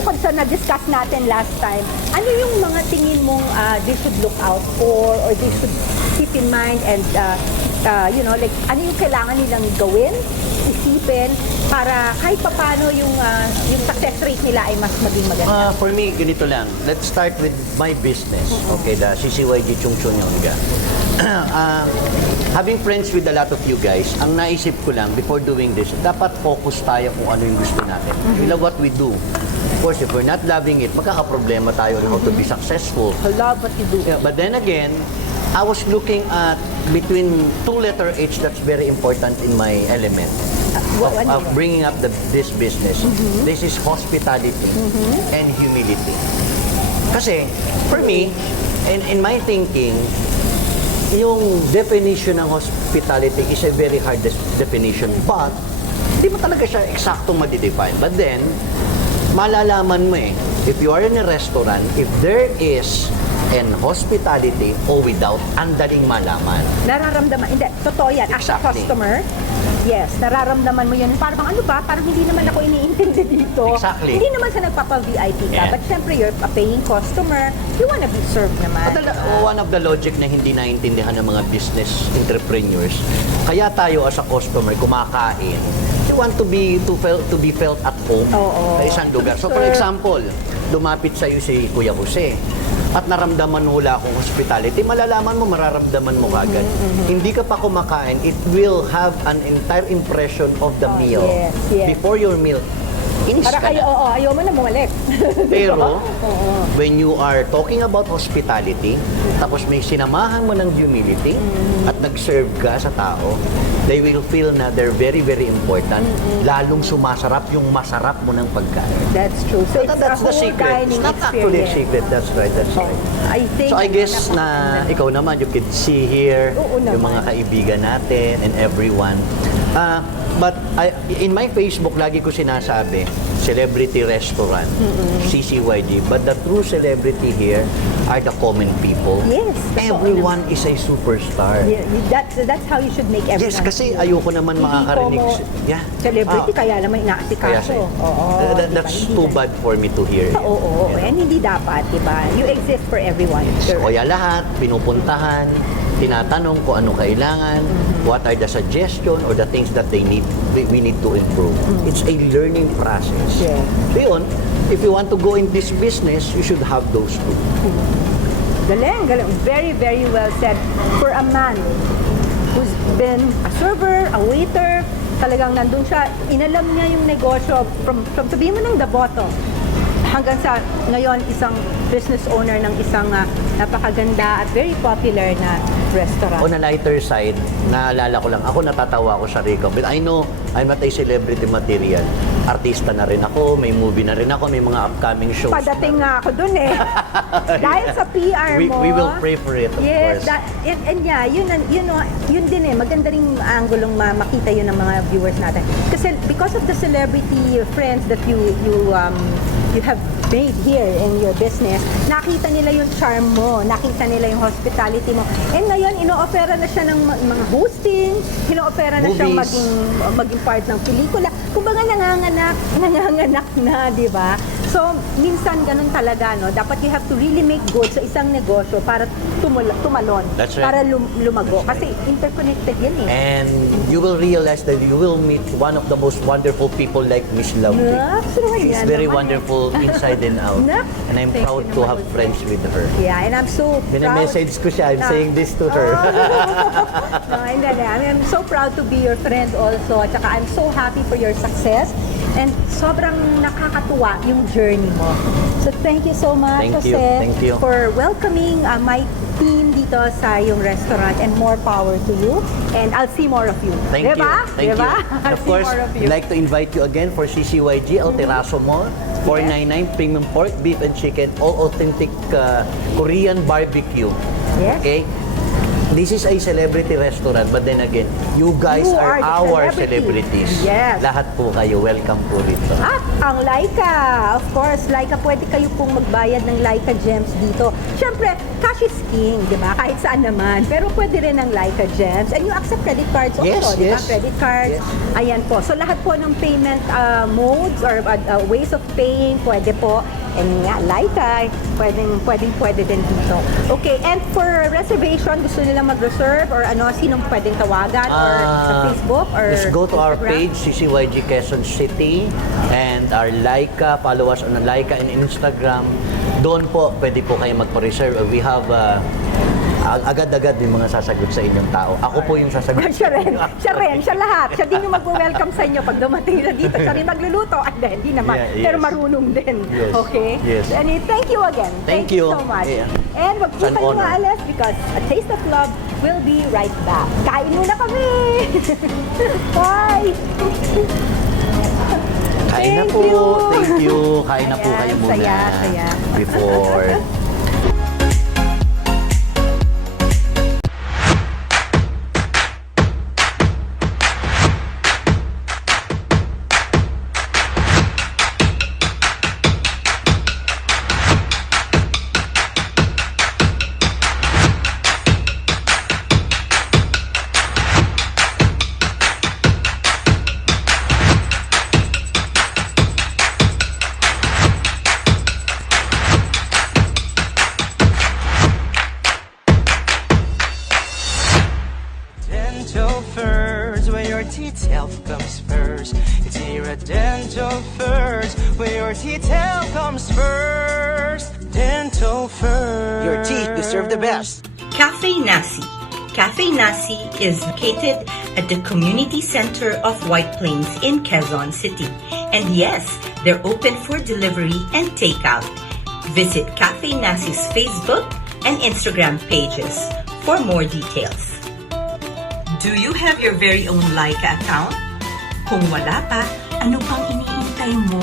bukod sa na-discuss natin last time, ano yung mga tingin mong they should look out for or they should keep in mind and like ano yung kailangan nilang gawin, isipin para kahit paano yung success rate nila ay mas maging maganda? For me, ganito lang. Let's start with my business. Okay, the CCYG Chungchonyonga. Having friends with a lot of you guys, ang naisip ko lang before doing this, dapat focus tayo kung ano yung gusto natin. You know what we do. Of course, if we're not loving it, magkakaproblema tayo how to be successful. I love what you do. Yeah, but then again, I was looking at between two letter H that's very important in my element of bringing up this business. This is hospitality and humility. Kasi, for me, in my thinking, yung definition ng hospitality is a very hard definition, but di mo talaga siya eksaktong madidefine. But then, malalaman mo if you are in a restaurant, if there is an hospitality or without, andaling malaman. Nararamdaman, hindi, totoo yan. As a Exactly. customer, yes, nararamdaman mo yun. Parang ano ba? Parang hindi naman ako iniintindi dito. Exactly. Hindi naman sa nagpapa-VIP ka. Yeah. But syempre, you're a paying customer. You wanna be served naman. One of the logic na hindi naintindihan ng mga business entrepreneurs, kaya tayo as a customer kumakain, you want to be felt at home sa isang lugar. So for example, lumapit sa iyo si Kuya Jose at naramdaman mo wala akong hospitality, malalaman mo, mararamdaman mo agad. Hindi ka pa kumakain, it will have an entire impression of the meal. yes. Before your meal, inis Para ka kayo, na. ayaw mo na bumalik. Pero, when you are talking about hospitality, tapos may sinamahan mo ng humility, at nag-serve ka sa tao, they will feel na they're very, very important. Lalong sumasarap yung masarap mo ng pagkain. That's true. So it's That's a the whole secret. dining It's not actually a experience. secret. That's right. That's right. I think, So I guess na ikaw naman, you can see here Oo yung naman. mga kaibigan natin and everyone. But in my Facebook, lagi ko sinasabi, celebrity restaurant, CCYG. But the true celebrity here are the common people. Yes. Everyone is a superstar. Yeah, that's how you should make everyone. Yes, kasi ayoko naman Hindi makakarinig. como celebrity, kaya naman inaasikaso. That's too bad for me to hear. Oo, and hindi dapat, di ba? You exist for everyone. So, kaya lahat, pinupuntahan, tinatanong kung ano kailangan, what are the suggestion or the things that we need to improve. It's a learning process. Yeah. So yun, if you want to go in this business, you should have those two. Galing. Very, very well said. For a man who's been a server, a waiter, talagang nandun siya, inalam niya yung negosyo from sabihin mo ng the bottom hanggang sa ngayon isang business owner ng isang napakaganda at very popular na restaurant. On a lighter side, naalala ko lang, ako natatawa ako sa Rico. But I know, I'm not a celebrity material. Artista na rin ako, may movie na rin ako, may mga upcoming shows. Padating nga ako dun eh. Dahil sa PR mo. We will pray for it, of yes, course. And yeah, yun din eh. Maganda ring anggulong makita yun ng mga viewers natin. Kasi because of the celebrity friends that you have made here in your business, nakita nila yung charm mo, nakita nila yung hospitality mo. And ngayon, ino-ofera na siya ng mga hosting, ino-ofera na siyang maging part ng pelikula. Kumbaga nanganganak na, di ba? So, minsan ganun talaga, no? Dapat you have to really make good sa isang negosyo para tumalon. That's right. Para lumago. Kasi interconnected yan eh. And you will realize that you will meet one of the most wonderful people like Miss Lovely. She's very wonderful inside and out. And I'm Thank proud you to naman, have Jose. friends with her. Yeah, and I'm so proud. Message ko siya, I'm saying this to her. No, hindi. I'm so proud to be your friend also. At saka I'm so happy for your success. And sobrang nakakatuwa yung journey mo. So thank you so much, Thank Jose, you. Thank you. for welcoming my team dito sa yung restaurant, and more power to you. And I'll see more of you. Thank Diba? you. Thank Diba? you. And I'll of see course, more of you. I'd like to invite you again for CCYG El Terrazo Mall. 499 premium pork, beef and chicken, all authentic Korean barbecue. Yes. Okay? This is a celebrity restaurant, but then again, you guys You are are the our celebrities. celebrities. Yes. Lahat po kayo, welcome po rito. At ang Laika, of course, Laika, pwede kayo pong magbayad ng Laika Gems dito. Siyempre, cash is king, di ba? Kahit saan naman. Pero pwede rin ng Laika Gems. And you accept credit cards also, Yes, di ba? yes. Credit cards. Ayan po. So lahat po ng payment modes or ways of paying, pwede po. And nga, Laika, pwede din dito. Okay, and for reservation, gusto nila mag-reserve or ano, sinong pwedeng tawagan or sa Facebook or Just go to our Instagram? page, CCYG Quezon City, and our Laika, follow us on Laika and Instagram. Doon po, pwede po kayo magpa-reserve. We have agad-agad yung mga sasagot sa inyong tao. Ako po yung sasagot. Siya lahat. Siya din yung mag-welcome sa inyo pag dumating na dito. Siya rin magluluto. Hindi naman. Yeah, yes. Pero marunong din. Yes. Okay? Yes. And thank you again. Thank you. so much. Yeah. And wag po It's an kayo honor. maalis because A Taste of Love will be right back. Kain muna kami! Bye! Kain na Thank po. you. Thank you. Kain na po Ayan, kayo muna. saya. Before. Dental first, where your teeth health comes first. It's here at Dental First, where your teeth health comes first. Dental First. Your teeth deserve the best. Cafe Nasi. Cafe Nasi is located at the community center of White Plains in Quezon City. And yes, they're open for delivery and takeout. Visit Cafe Nasi's Facebook and Instagram pages for more details. Do you have your very own Laika account? Kung wala pa, ano pang iniintay mo?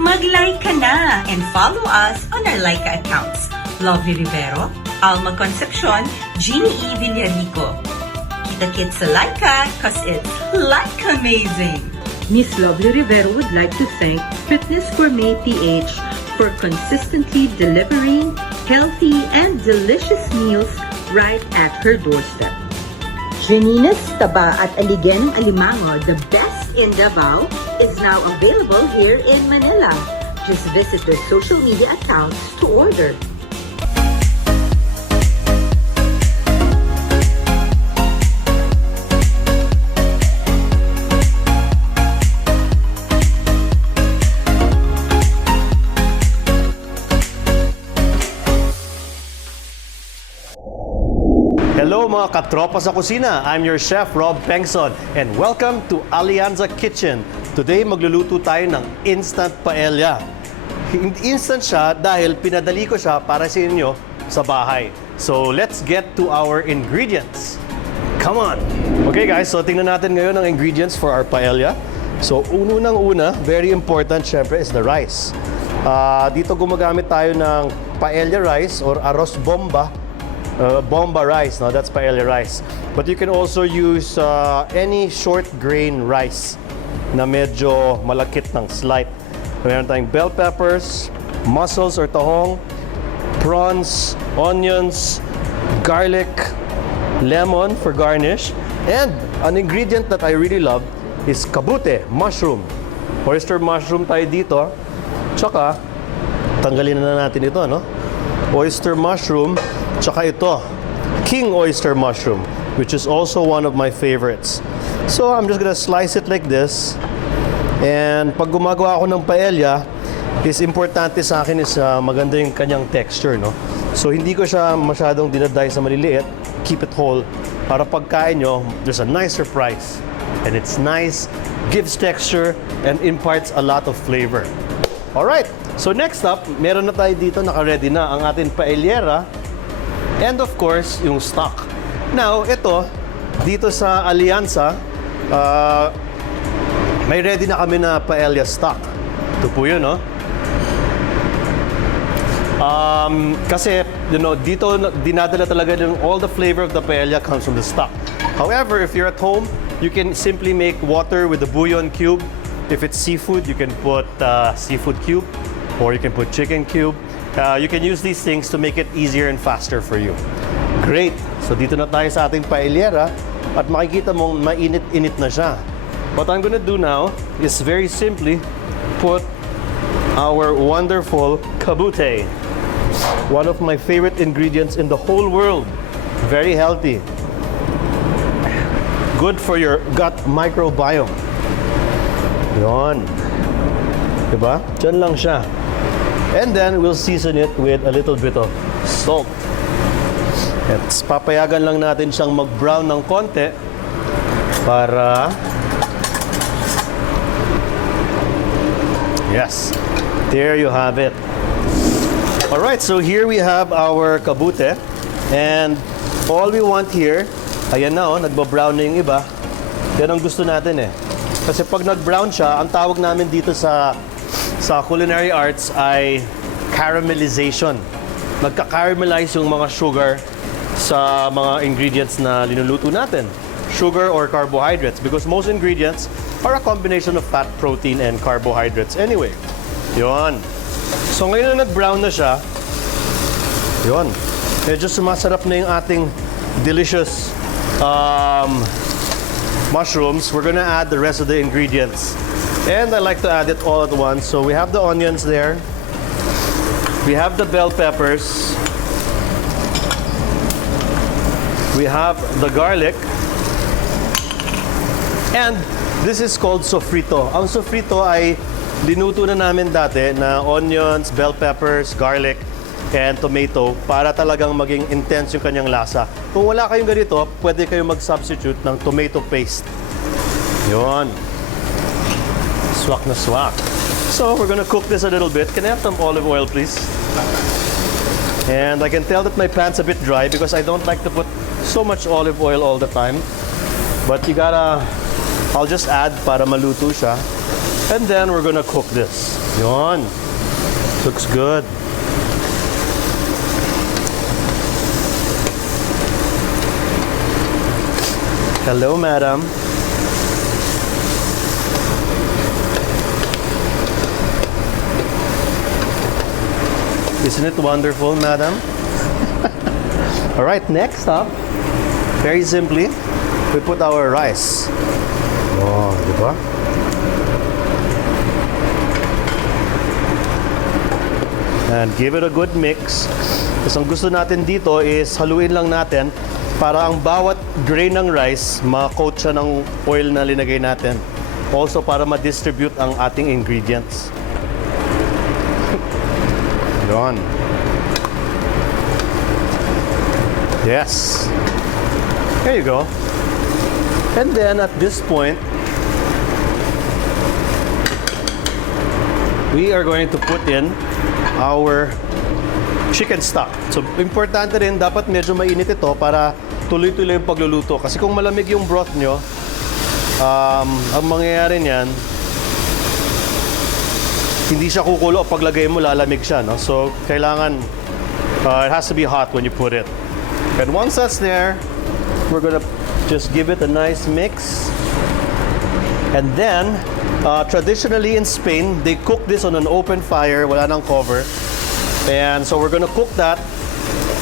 Mag-like ka na and follow us on our Laika accounts. Lovely Rivero, Alma Concepcion, Jeannie E. Villarico. Kita-kits sa Laika cause it's like amazing! Miss Lovely Rivero would like to thank Fitness Gourmet PH for consistently delivering healthy and delicious meals right at her doorstep. Janina's Taba at Aligen ng Alimango, the best in Davao, is now available here in Manila. Just visit their social media accounts to order. Hello mga katropa sa kusina. I'm your chef Rob Pengson and welcome to Alianza Kitchen. Today magluluto tayo ng instant paella. Instant siya dahil pinadali ko siya para sa inyo sa bahay. So let's get to our ingredients. Come on! Okay guys, so tingnan natin ngayon ang ingredients for our paella. So unang-una, very important syempre is the rice. Dito gumagamit tayo ng paella rice or arroz bomba. Bomba rice, no? That's paella rice. But you can also use any short grain rice na medyo malakit ng slight. Meron tayong bell peppers, mussels or tahong, prawns, onions, garlic, lemon for garnish, and an ingredient that I really love is kabute, mushroom. Oyster mushroom tayo dito. Tsaka, tanggalin na natin ito, no? Oyster mushroom. Tsaka ito, king oyster mushroom, which is also one of my favorites. So I'm just gonna slice it like this. And pag gumagawa ako ng paella, is importante sa akin is maganda yung kanyang texture, no? So hindi ko siya masyadong dinaday sa maliliit. Keep it whole. Para pagkain nyo, there's a nice surprise. And it's nice, gives texture, and imparts a lot of flavor. Alright, so next up, meron na tayo dito, naka-ready na ang ating paellera. And of course, yung stock. Now, ito, dito sa Alianza, may ready na kami na paella stock. Ito po yun, no? Kasi, dito dinadala talaga yung all the flavor of the paella comes from the stock. However, if you're at home, you can simply make water with the bouillon cube. If it's seafood, you can put seafood cube, or you can put chicken cube. You can use these things to make it easier and faster for you. Great! So dito na tayo sa ating paellera at makikita mong mainit-init na siya. What I'm gonna do now is very simply put our wonderful kabute. One of my favorite ingredients in the whole world. Very healthy. Good for your gut microbiome. Yon. Diba? Diyan lang siya. And then, we'll season it with a little bit of salt. At papayagan lang natin siyang mag-brown ng konti para... Yes. There you have it. Alright, so here we have our kabute. And all we want here, ayan na nagba-brown na yung iba. Yan ang gusto natin eh. Kasi pag nag-brown siya, ang tawag namin dito sa culinary arts ay caramelization. Nagka-caramelize yung mga sugar sa mga ingredients na linuluto natin. Sugar or carbohydrates. Because most ingredients are a combination of fat, protein, and carbohydrates anyway. Yun. So ngayon na nag-brown na siya, yun. Medyo sumasarap na yung ating delicious mushrooms. We're gonna add the rest of the ingredients. And I like to add it all at once. So we have the onions there. We have the bell peppers. We have the garlic. And this is called sofrito. Ang sofrito ay linuto na namin dati na onions, bell peppers, garlic, and tomato para talagang maging intense yung kanyang lasa. Kung wala kayong ganito, pwede kayong mag-substitute ng tomato paste. Yun. Swak na swak. So, we're gonna cook this a little bit. Can I have some olive oil, please? And I can tell that my pan's a bit dry because I don't like to put so much olive oil all the time. But you gotta... I'll just add para maluto siya. And then we're gonna cook this. Yun. Looks good. Hello, madam. Isn't it wonderful, madam? All right, next up, very simply, we put our rice. Oh, diba? And give it a good mix. Kasi ang gusto natin dito is haluin lang natin para ang bawat grain ng rice, ma-coat siya ng oil na linagay natin. Also para ma-distribute ang ating ingredients. Yun. Yes. There you go. And then at this point, we are going to put in our chicken stock. So, importante rin, dapat medyo mainit ito para tuloy-tuloy yung pagluluto. Kasi kung malamig yung broth nyo, ang mangyayari niyan, hindi siya kukulo. Paglagay mo, lalamig siya. No? So, kailangan, it has to be hot when you put it. And once that's there, we're gonna just give it a nice mix. And then, traditionally in Spain, they cook this on an open fire, wala nang cover. And so we're gonna cook that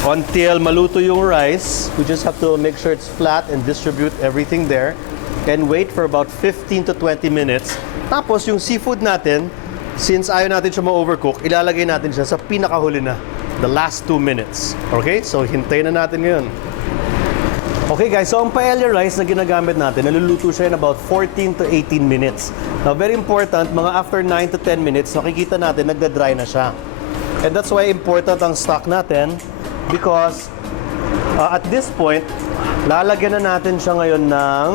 until maluto yung rice. We just have to make sure it's flat and distribute everything there. And wait for about 15 to 20 minutes. Tapos yung seafood natin, since ayaw natin siya ma-overcook, ilalagay natin siya sa pinakahuli na. The last 2 minutes. Okay? So hintayin na natin ngayon. Okay guys, so ang paella rice na ginagamit natin, naluluto siya in about 14 to 18 minutes. Now very important, mga after 9 to 10 minutes, nakikita natin nagda-dry na siya. And that's why important ang stock natin because at this point, lalagyan na natin siya ngayon ng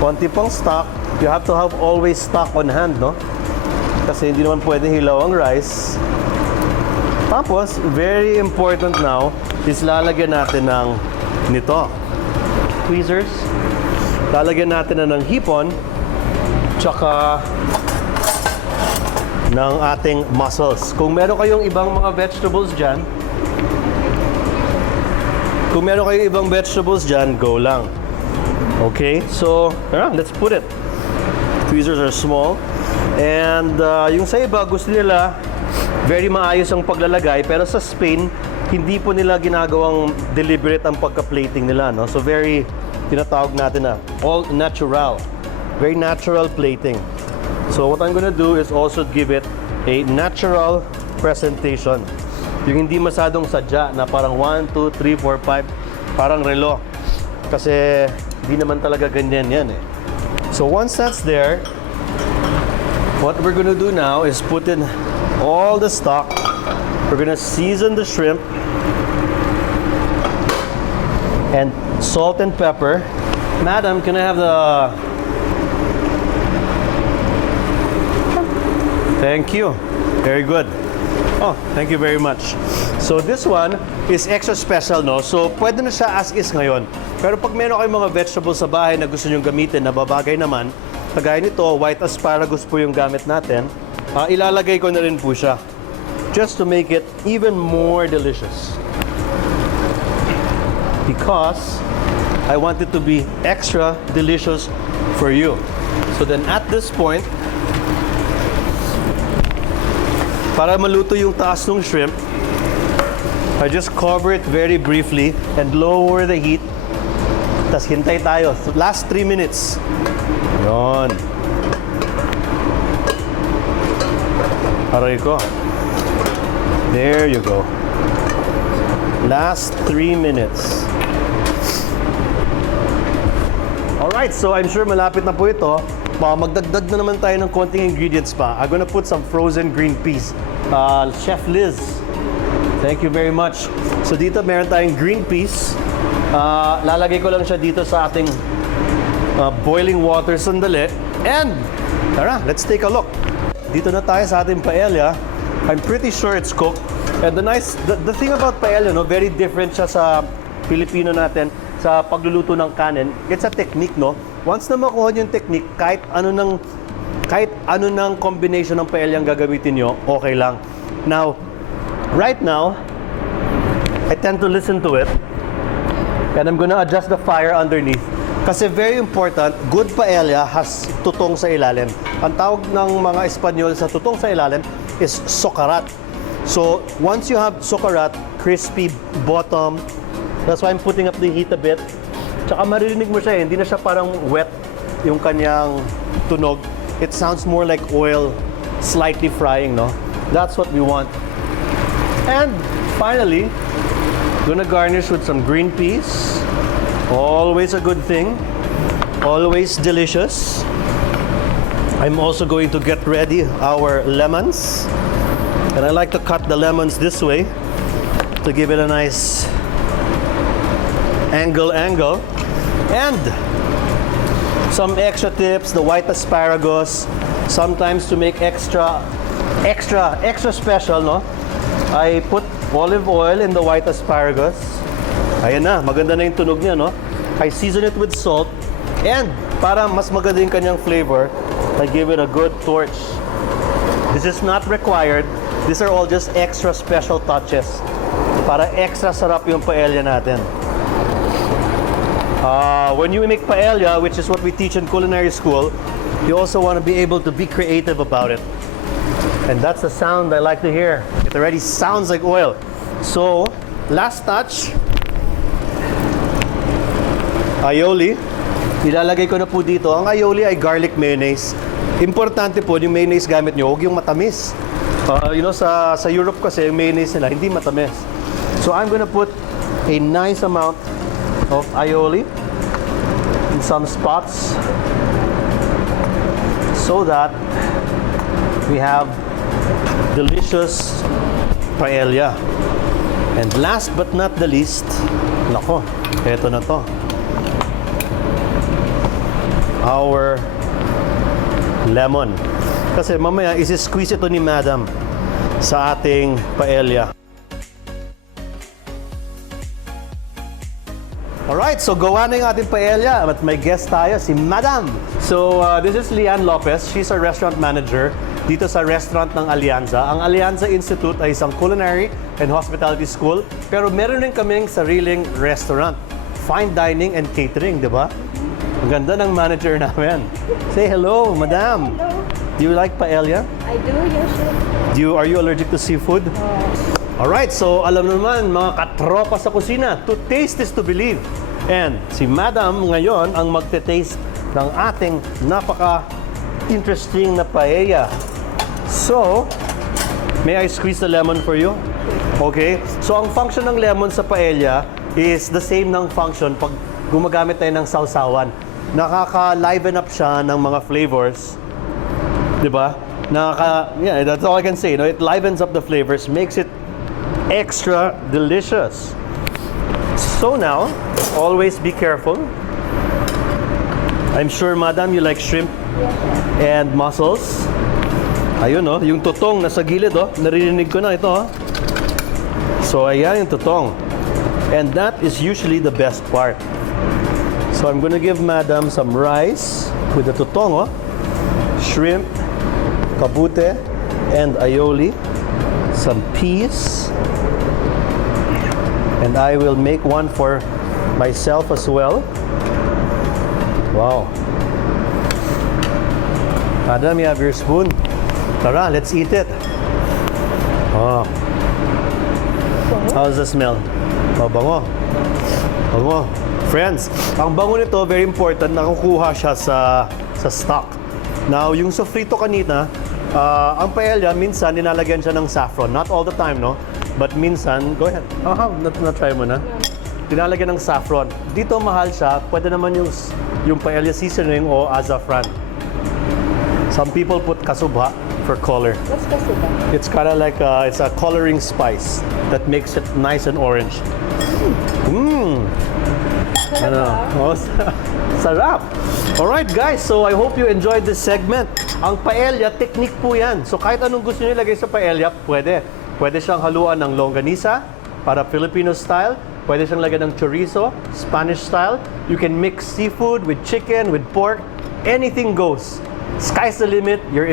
konti pang stock. You have to have always stock on hand, no? Kasi hindi naman pwede hilaw ang rice. Tapos, very important now, is lalagyan natin ng nito. Tweezers. Lalagyan natin na ng hipon, tsaka ng ating mussels. Kung meron kayong ibang mga vegetables dyan, go lang. Okay, so let's put it. Tweezers are small. And yung sa iba, gusto nila very maayos ang paglalagay, pero sa Spain, hindi po nila ginagawang deliberate ang pagka-plating nila, no? So very, tinatawag natin na all natural. Very natural plating. So what I'm gonna do is also give it a natural presentation. Yung hindi masadong sadya na parang 1, 2, 3, 4, 5, parang relo. Kasi hindi naman talaga ganyan yan eh. So once that's there, what we're gonna do now is put in all the stock. We're gonna season the shrimp and salt and pepper. Madam, can I have the... Thank you. Very good. Oh, thank you very much. So this one is extra special, no? So pwede na siya as is ngayon. Pero pag meron kayong mga vegetables sa bahay na gusto nyong gamitin na babagay naman, kagaya nito, white asparagus po yung gamit natin, ilalagay ko na rin po siya. Just to make it even more delicious. Because I want it to be extra delicious for you. So then at this point, para maluto yung taas ng shrimp, I just cover it very briefly and lower the heat. Tapos hintay tayo. So last 3 minutes. Yon. Aray ko. There you go. Last 3 minutes. Alright, so I'm sure malapit na po ito. Magdagdag na naman tayo ng konting ingredients pa. I'm gonna put some frozen green peas. Chef Liz, thank you very much. So dito meron tayong green peas. Lalagay ko lang siya dito sa ating boiling water sandali. And, tara, let's take a look. Dito na tayo sa ating paella. I'm pretty sure it's cooked. And the thing about paella, no, very different siya sa Filipino natin sa pagluluto ng kanin. It's a technique, no? Once na makuha yung technique, kahit ano ng combination ng paella ang gagamitin nyo, okay lang. Now, right now, I tend to listen to it. And I'm gonna adjust the fire underneath. Kasi very important, good paella has tutong sa ilalim. Ang tawag ng mga Espanyol sa tutong sa ilalim is sokarat. So, once you have sokarat, crispy bottom, that's why I'm putting up the heat a bit. Tsaka maririnig mo siya, hindi na siya parang wet yung kanyang tunog. It sounds more like oil, slightly frying, no? That's what we want. And finally, gonna garnish with some green peas. Always a good thing. Always delicious. I'm also going to get ready our lemons. And I like to cut the lemons this way to give it a nice angle. And some extra tips, the white asparagus. Sometimes to make extra special, no? I put olive oil in the white asparagus. Ayan na, maganda na yung tunog niya, no? I season it with salt. And para mas maganda yung kanyang flavor, I give it a good torch. This is not required. These are all just extra special touches para extra sarap yung paella natin. When you make paella, which is what we teach in culinary school, you also want to be able to be creative about it. And that's the sound I like to hear. It already sounds like oil. So, last touch, aioli. Ilalagay ko na po dito. Ang aioli ay garlic mayonnaise. Importante po, yung mayonnaise gamit nyo, huwag yung matamis. Sa Europe kasi, yung mayonnaise nila, hindi matamis. So, I'm gonna put a nice amount of aioli in some spots so that we have delicious paella. And last but not the least, nako, eto na to. Our lemon. Kasi mamaya isi-squeeze ito ni Madam sa ating paella. Alright, so gawa na yung ating paella at may guest tayo, si Madam. So, this is Lian Lopez. She's a restaurant manager dito sa restaurant ng Alianza. Ang Alianza Institute ay isang culinary and hospitality school, pero meron rin kaming sariling restaurant. Fine dining and catering, di ba? Ang ganda ng manager namin. Say hello, Madam. Hello. Do you like paella? I do, yes, sir. Are you allergic to seafood? Alright, so alam naman mga katropa sa kusina, to taste is to believe. And si Madam ngayon ang magte-taste ng ating napaka-interesting na paella. So, may I squeeze the lemon for you? Okay? So, ang function ng lemon sa paella is the same ng function pag gumagamit tayo ng sausawan. Nakaka-liven up siya ng mga flavors. Diba? Yeah, that's all I can say. No? It livens up the flavors, makes it extra delicious. So now, always be careful. I'm sure, Madam, you like shrimp and mussels. Ayun, oh, yung tutong nasa gilid, oh. Naririnig ko na ito, oh. So, ayan yung tutong. And that is usually the best part. So, I'm gonna give Madam some rice with the tutong, oh. Shrimp, kabute, and aioli. Some peas. And I will make one for myself as well. Wow. Madam, you have your spoon. Tara, let's eat it. Oh. How's the smell? Oh, bango. Bango. Friends, ang bango nito, very important, nakukuha siya sa stock. Now, yung sofrito kanina, ang paella, minsan nilalagyan siya ng saffron. Not all the time, no? But minsan, go ahead. Na-try mo na. Nilalagyan ng saffron. Dito mahal siya, pwede naman yung paella seasoning o azafran. Some people put kasubha for color. What's kasuba? It's kind of like it's a coloring spice that makes it nice and orange. Mmm. Ano? Oh, sarap. Alright guys, so I hope you enjoyed this segment. Ang paella, technique po yan. So kahit anong gusto niyo ilagay sa paella, pwede. Pwede siyang haluan ng longganisa para Filipino style. Pwede siyang lagyan ng chorizo, Spanish style. You can mix seafood with chicken, with pork. Anything goes. Sky's the limit. You're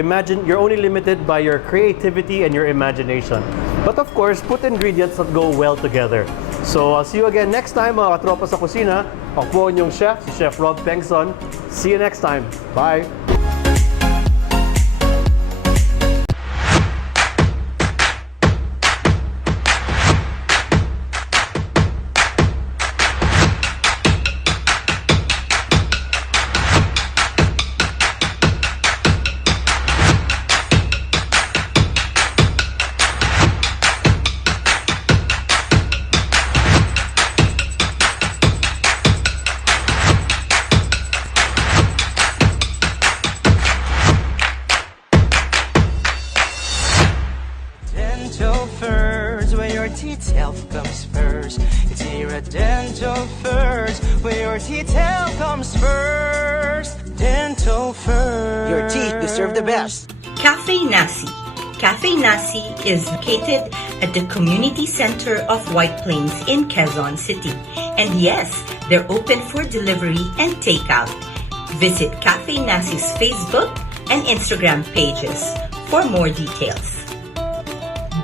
only limited by your creativity and your imagination. But of course, put ingredients that go well together. So I'll see you again next time, mga katropa sa kusina. Ako po inyong chef, si Chef Rob Pengson. See you next time. Bye! teeth health comes first. It's here at Dental First, where your teeth health comes first. Dental First. Your teeth deserve the best. Cafe Nasi. Cafe Nasi is located at the community center of White Plains in Quezon City. And yes, they're open for delivery and takeout. Visit Cafe Nasi's Facebook and Instagram pages for more details.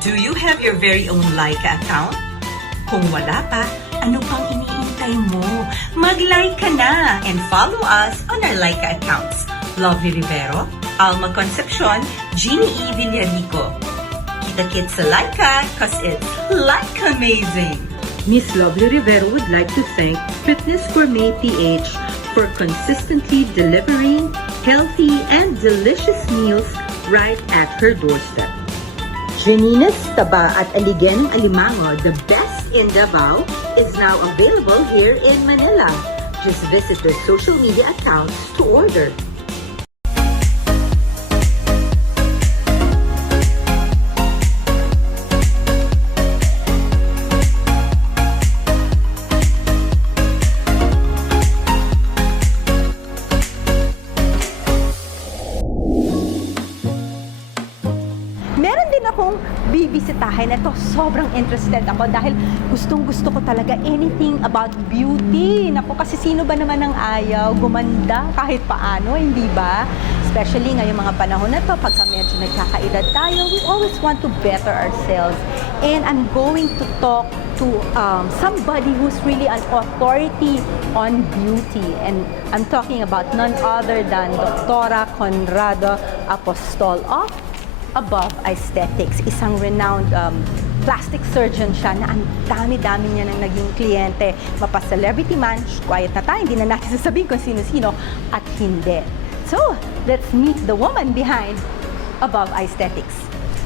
Do you have your very own Laika account? Kung wala pa, ano pang iniintay mo? Mag-like ka na and follow us on our Laika accounts. Lovely Rivero, Alma Concepcion, Jeannie E. Villarico. Kita-kit sa Laika cause it's like amazing. Miss Lovely Rivero would like to thank Fitness Gourmet PH for consistently delivering healthy and delicious meals right at her doorstep. Janina's Taba at Aligen Alimango, the best in Davao, is now available here in Manila. Just visit their social media accounts to order. akong bibisitahin. Ito, sobrang interested ako dahil gustong-gusto ko talaga anything about beauty. Naku, kasi sino ba naman ang ayaw gumanda kahit paano, hindi ba? Especially ngayong mga panahon na to, pagka medyo nagkakaedad tayo, we always want to better ourselves. And I'm going to talk to somebody who's really an authority on beauty. And I'm talking about none other than Dra.Conrada Apostol of Above Aesthetics, isang renowned plastic surgeon siya na ang dami-dami niya nang naging kliyente. Mapa-celebrity man, quiet na tayo, hindi na natin sasabihin kung sino-sino at hindi. So, let's meet the woman behind Above Aesthetics.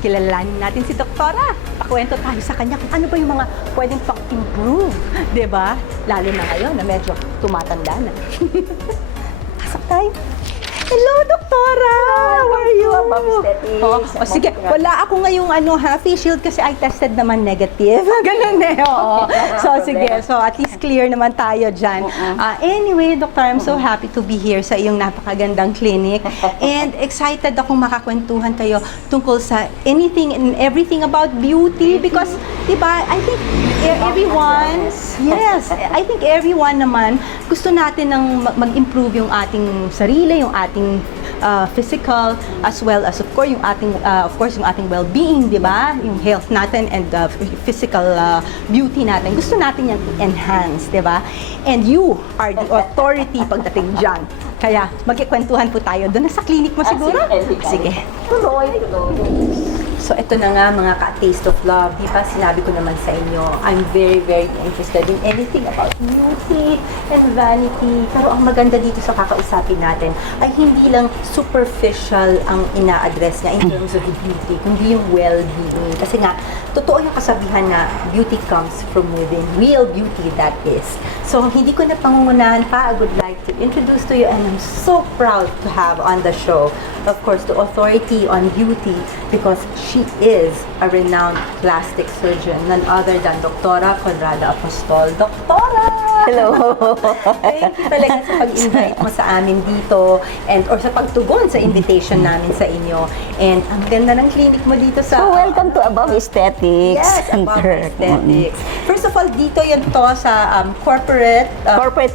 Kilalanin natin si Doktora. Pakwento tayo sa kanya kung ano ba yung mga pwedeng pang-improve, di ba? Lalo na ngayon na medyo tumatanda na. Pasok tayo. Hello, Doktora! How are you? Sige, wala ako ngayong face shield kasi I tested naman negative. Ganun eh, oo. So, sige. So, at least clear naman tayo dyan. Anyway, Doktor, I'm so happy to be here sa iyong napakagandang clinic. And excited akong makakwentuhan kayo tungkol sa anything and everything about beauty because, diba, I think I think everyone naman gusto natin ng mag-improve yung ating sarili, yung ating physical as well as of course yung ating well-being, 'di ba? Yung health natin and physical beauty natin. Gusto natin yan enhance, 'di ba? And you are the authority pagdating diyan. Kaya magkikwentuhan po tayo doon sa clinic mo siguro. Sige. Tuloy. So, ito na nga mga ka-taste of love. Di ba, sinabi ko naman sa inyo, I'm very, very interested in anything about beauty and vanity. Pero ang maganda dito sa kakausapin natin ay hindi lang superficial ang ina-address niya in terms of beauty, kundi yung well-being. Kasi nga, totoo yung kasabihan na beauty comes from within. Real beauty, that is. So, hindi ko na pangungunahan pa. I would like to introduce to you, and I'm so proud to have on the show, of course, the authority on beauty because she is a renowned plastic surgeon, none other than Dra.Conrada Apostol. Doktora! Hello! Thank you talaga sa pag-invite mo sa amin dito or sa pagtugon sa invitation namin sa inyo. And ang ganda ng clinic mo dito sa... So, welcome to Above Aesthetics Yes, Above Center. Aesthetics. First of all, dito yun to sa Corporate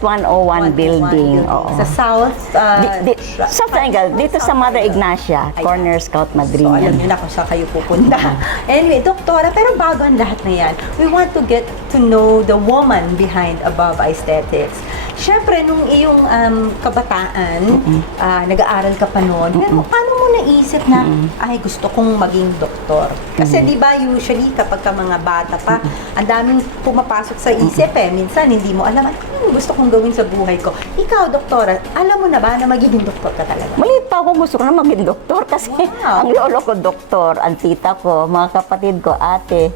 101 building. Oo. Sa South... South Triangle, dito sa Mother Ignacia, Corner Scout Madrid. So, alam niyo na kung saan kayo pupunta. Anyway, Doktora, pero bago ang lahat na yan, we want to get to know the woman behind Above Aesthetics. Siyempre, nung iyong kabataan, nag-aaral ka pa noon, pero paano mo naisip na, ay, gusto kong maging doktor? Kasi di ba usually, kapag ka mga bata pa, ang daming pumapasok sa isip minsan hindi mo alam, ano gusto kong gawin sa buhay ko? Ikaw, Doktora, alam mo na ba na magiging doktor ka talaga? Maliit pa ako, gusto ko na maging doktor kasi ang lolo ko doktor, ang tita ko, mga kapatid ko, ate.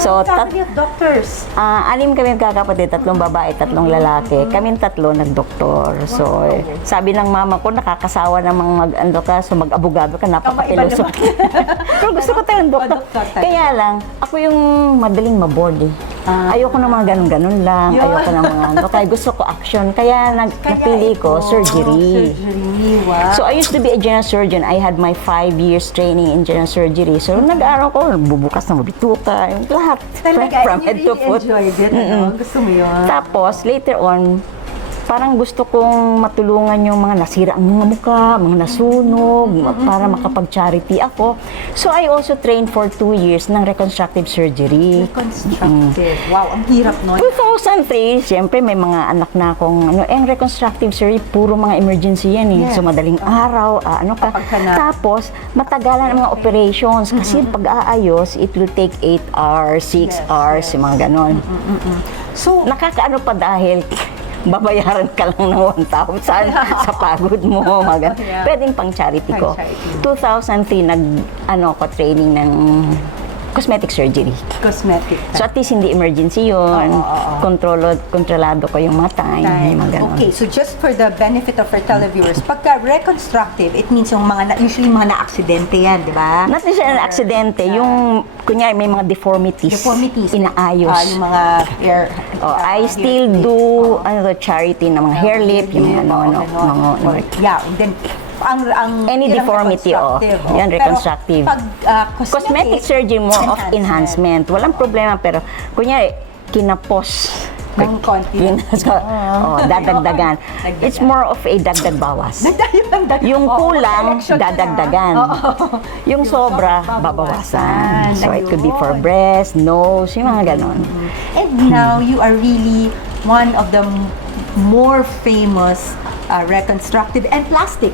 So, doctors. 6 kami magkakapatid, 3 babae, 3 lalaki. Kaming 3 nagdoktor. So, sabi ng mama ko, nakakasawa ng mga so mag-abogado ka, napaka-piloso. Pero gusto ko tayong doktor. Kaya lang, ako yung madaling maboard eh. Ayoko ng mga ganun-ganun lang. Ayoko ng mga kaya gusto ko action. Kaya napili ko surgery. Wow. So, I used to be a general surgeon. I had my 5 years training in general surgery. So, nag-aaral ko, bubukas ng bituka, lahat. Talaga, From head to foot. enjoyed it, ano? Gusto mo yun? Tapos, later on, parang gusto kong matulungan yung mga nasira ang mga mukha, mga nasunog, para makapag-charity ako. So, I also trained for 2 years ng reconstructive surgery. Reconstructive. Wow, ang hirap nun. 2003, siyempre may mga anak na akong, ang reconstructive surgery, puro mga emergency yan eh. Yes. So, madaling araw, Tapos, matagalan ang mga operations. Kasi pag-aayos, it will take 8 hours, 6 hours, yung mga ganon. So, Nakakaano pa dahil babayaran ka lang ng 1,000 sa pagod mo, mga pwedeng pang charity ko. 2003 training ng cosmetic surgery. Cosmetic. So at least hindi emergency yun. Kontrolado ko yung mga time. Mga ganun. Okay, so just for the benefit of our televiewers, pagka reconstructive, it means yung usually mga na-aksidente yan, di ba? Not necessarily aksidente, yung kunyari may mga deformities. Inaayos. Yung mga hair. I still do charity ng mga hair lip, yung mga Yeah, and then yun Any ang deformity, reconstructive, yan, reconstructive. Pero pag Cosmetic surgery, more of enhancement. Walang problema, pero kunyari, kinapos. Ng konti. Dadagdagan. It's more of a dagdag bawas. Yung kulang, dadagdagan. Yung sobra, babawasan. So it could be for breast, nose, yung mga ganon. And now, you are really one of the more famous reconstructive and plastic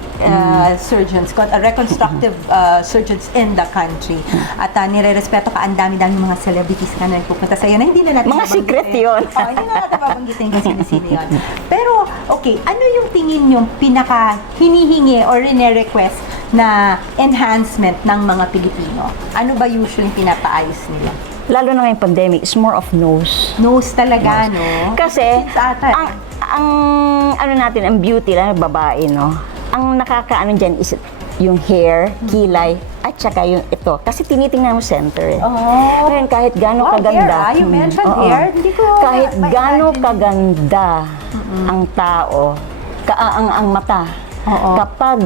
surgeons, reconstructive surgeons in the country. At nire-respeto ka, ang dami-dami mga celebrities na nagpupunta sa'yo na hindi na natin Mga secret yun. Hindi na natin babanggitin kung sino yun. Pero, okay, ano yung tingin yung pinaka hinihingi or rene-request na enhancement ng mga Pilipino? Ano ba usually pinapaayos nila? Lalo na ngayong pandemic, it's more of nose. Nose talaga, no? Kasi, ang ano natin, ang beauty lang, babae, no? Ang nakakaano dyan is yung hair, kilay, at saka yung ito. Kasi tinitingnan mo center eh. Ngayon, kahit gaano kaganda. Hair, you mentioned hair. Hindi ko kahit gaano kaganda ang tao, ang mata, kapag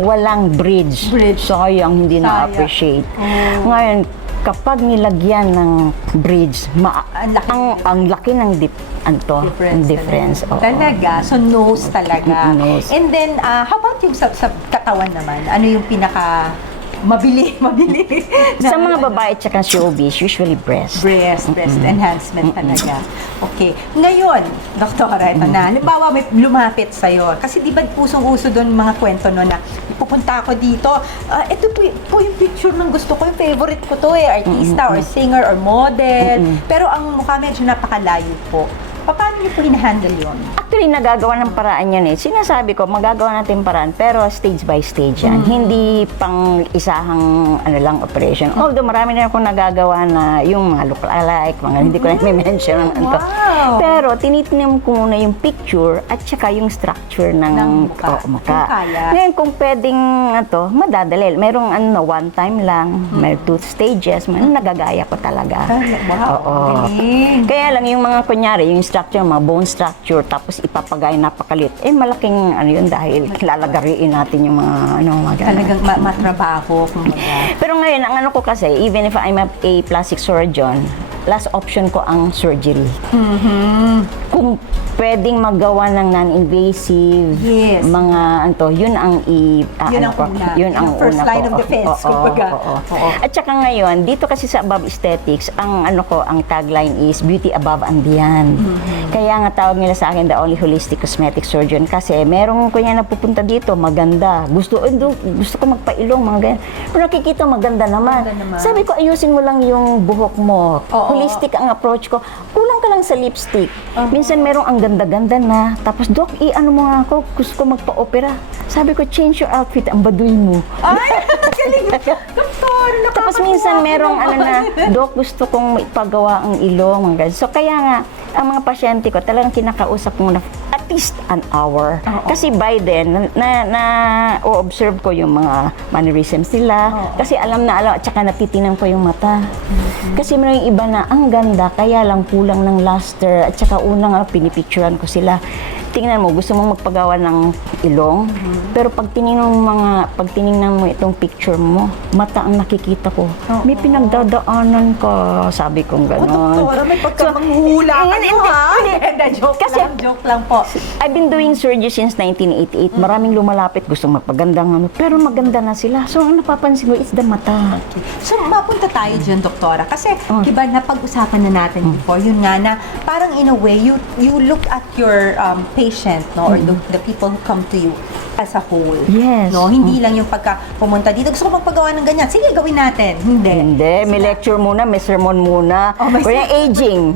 walang bridge, sayang, hindi na-appreciate. Ngayon, kapag nilagyan ng bridge, ang laki ng difference. Talaga? So, nose talaga. Nose. And then, how about yung sa katawan naman? Ano yung pinaka mabili? Sa mga babae at saka showbiz, usually breast. Breast enhancement talaga. Okay. Ngayon, doktora, ito na. Halimbawa, may lumapit sa'yo. Kasi di ba pusong-uso doon mga kwento no na pupunta ako dito. Ito po yung picture ng gusto ko. Yung favorite ko to artista or singer or model. Pero ang mukha medyo napakalayo po. Paano niyo po in-handle yun? Actually, nagagawa ng paraan yan eh. Sinasabi ko, magagawa natin paraan, pero stage by stage yan. Hindi pang isahang operation. Although marami na akong nagagawa na yung mga look-alike, mga hindi ko na i-mention. Pero tinitingnan ko muna yung picture at saka yung structure ng mukha. Ngayon, kung pwedeng madadali. Merong one time lang, may 2 stages, nagagaya ko talaga. Wow, Kaya lang yung mga kunyari, yung structure, mga bone structure, tapos ipapagay napakalit. Malaking yun dahil lalagariin natin yung mga talagang matrabaho. Pero ngayon, ang ko kasi, even if I'm a plastic surgeon, last option ko ang surgery. Kung pwedeng magawa ng non-invasive, mga yun ang yun ang first line of defense. At saka ngayon, dito kasi sa Above Aesthetics, ang ang tagline is beauty above and beyond. Kaya nga tawag nila sa akin the only holistic cosmetic surgeon kasi merong kunya napupunta dito, maganda. Gusto ko magpailong, mga ganyan. Pero nakikita maganda naman. Sabi ko, ayusin mo lang yung buhok mo. Holistic ang approach ko. Kulang ka lang sa lipstick. Minsan merong ang ganda-ganda na. Tapos, Doc, mo nga ako. Gusto ko magpa-opera. Sabi ko, change your outfit. Ang baduy mo. Ay, galing. Doktor, tapos minsan merong Doc, gusto kong ipagawa ang ilong. Mga ganyan. So, kaya nga, ang mga pasyente ko, talagang kinakausap mo na at least an hour. Kasi by then, o-observe ko yung mga mannerisms nila. Kasi alam at saka natitingnan ko yung mata. Kasi may iba na, ang ganda, kaya lang kulang ng luster. At saka unang pinipicturean ko sila. Tingnan mo, gusto mong magpagawa ng ilong, pero pag tiningnan mo itong picture mo, mata ang nakikita ko. May pinagdadaanan ka, sabi kong gano'n. Doktora, may pagkamanghuhula kayo, Joke lang po. I've been doing surgery since 1988. Maraming lumalapit, gusto magpagandang pero maganda na sila. So, ang napapansin ko, it's the mata. So, mapunta tayo dyan, doktora. Kasi, diba, napag-usapan na natin before, yun nga na, parang in a way, you look at your patient, no, or the people who come to you as a whole. Yes. No, hindi lang yung pagka pumunta dito, gusto ko magpagawa ng ganyan. Sige, gawin natin. Hindi. May lecture muna, may sermon muna. Kaya aging.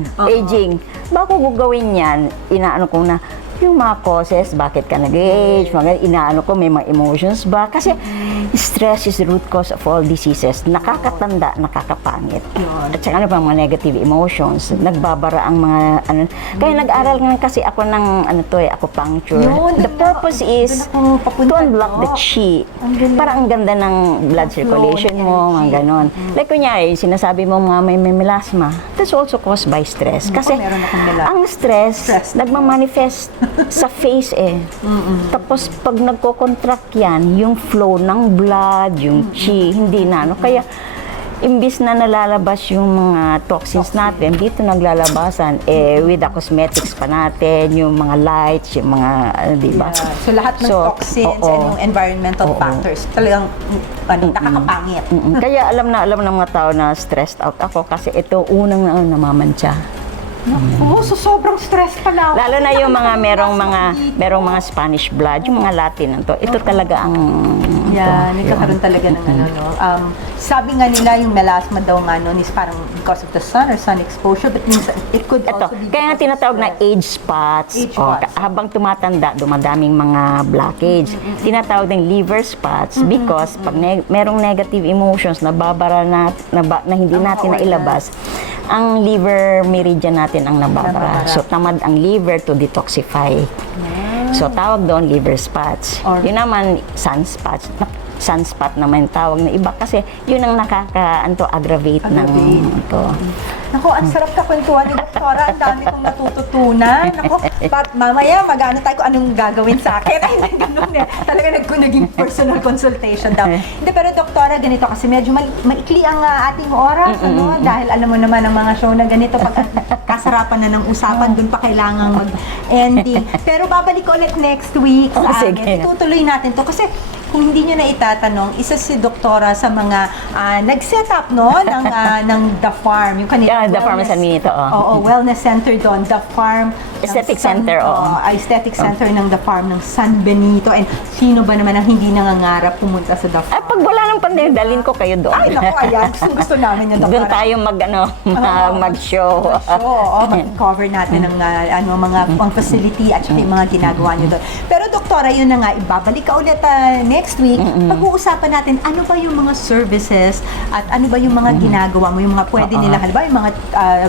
Bago ko gawin yan, inaano ko na, yung mga causes, bakit ka nag-age, inaano ko, may mga emotions ba? Kasi stress is the root cause of all diseases. Nakakatanda, nakakapangit. At saka mga negative emotions, nagbabara ang mga Kaya nag-aral nga kasi ako ng acupuncture. The purpose is to unblock the chi. Para ang ganda ng blood circulation mo, mga ganon. Like kunyari, sinasabi mo mga may melasma, that's also caused by stress. Kasi ang stress nagmamanifest sa face eh. Tapos pag nagko-contract yan, yung flow ng blood, yung chi, hindi na ano. Kaya imbis na nalalabas yung mga toxins natin, dito naglalabasan with the cosmetics pa natin, yung mga lights, yung mga di ba? So lahat ng toxins and yung environmental factors talagang nakakapangit. Kaya alam ng mga tao na stressed out ako kasi ito unang namamantya. Naku, so sobrang stress pala ako. Lalo na yung mga merong mga Spanish blood, yung mga Latin to. Ito talaga ang nagkakaroon talaga ng ano, no? Sabi nga nila yung melasma daw nga noon is parang because of the sun or sun exposure, but it could also be kaya nga tinatawag na age spots. Habang tumatanda, dumadaming mga blockage. Tinatawag ng liver spots because pag merong negative emotions na babara na hindi natin nailabas, ang liver meridian natin ang nababara. So tamad ang liver to detoxify. So tawag doon liver spots. Yun naman sunspot naman tawag na iba kasi yun ang aggravate ng ito. Nako, ang sarap kakwentuhan ni Doktora. Ang dami kong natututunan. Nako, mamaya mag-ano tayo kung anong gagawin sa akin. Ay, ganun eh. Talaga naging personal consultation daw. Hindi, pero Doktora, ganito kasi medyo maikli ang ating oras. Dahil alam mo naman ang mga show na ganito, pag kasarapan na ng usapan, dun pa kailangang mag-ending. Pero babalik ko ulit next week sa amin. Itutuloy natin to kasi kung hindi nyo na itatanong, isa si Doktora sa mga nag-set up ng The Farm. Yung kanina The Farm San Benito. Oo, wellness center doon. The Farm. Aesthetic Center. Aesthetic Center ng The Farm ng San Benito. And sino ba naman ang hindi nangangarap pumunta sa The Farm? Pag wala ng pandemya, dalhin ko kayo doon. Ay, naku, ayan. Gusto namin yung Doktora. Doon tayo mag-show. Mag-cover natin ang mga facility at saka yung mga ginagawa nyo doon. Pero Doktora, yun na nga, ibabalik ka ulit next week. Pag-uusapan natin ano ba yung mga services at ano ba yung mga ginagawa mo, yung mga pwede nila, halimbawa yung mga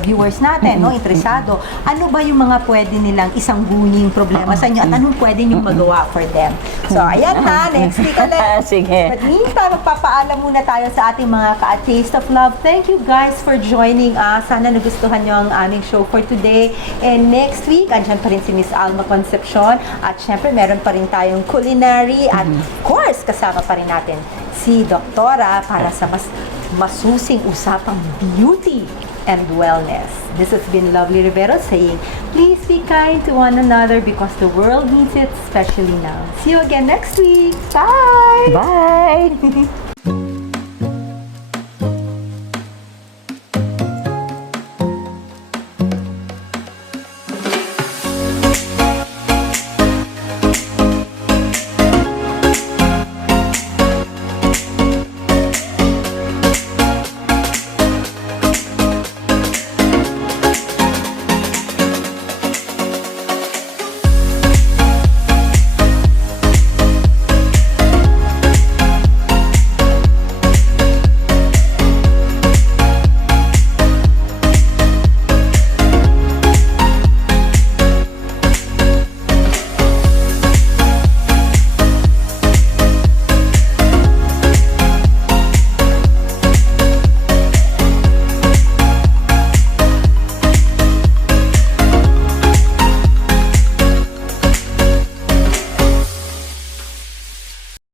viewers natin, interesado, ano ba yung mga pwede nilang isangguning problema sa inyo at anong pwede nyo magawa for them. So, ayan na, next week ulit. Sige. But meantime, magpapaalam muna tayo sa ating mga ka-Taste of Love. Thank you guys for joining us. Sana nagustuhan nyo ang aming show for today. And next week, andyan pa rin si Miss Alma Concepcion. At syempre, meron pa rin tayong culinary. At of course, kasama pa rin natin si Doktora para sa mas masusing usapang beauty and wellness. This has been Lovely Rivero saying, please be kind to one another because the world needs it, especially now. See you again next week. Bye! Bye!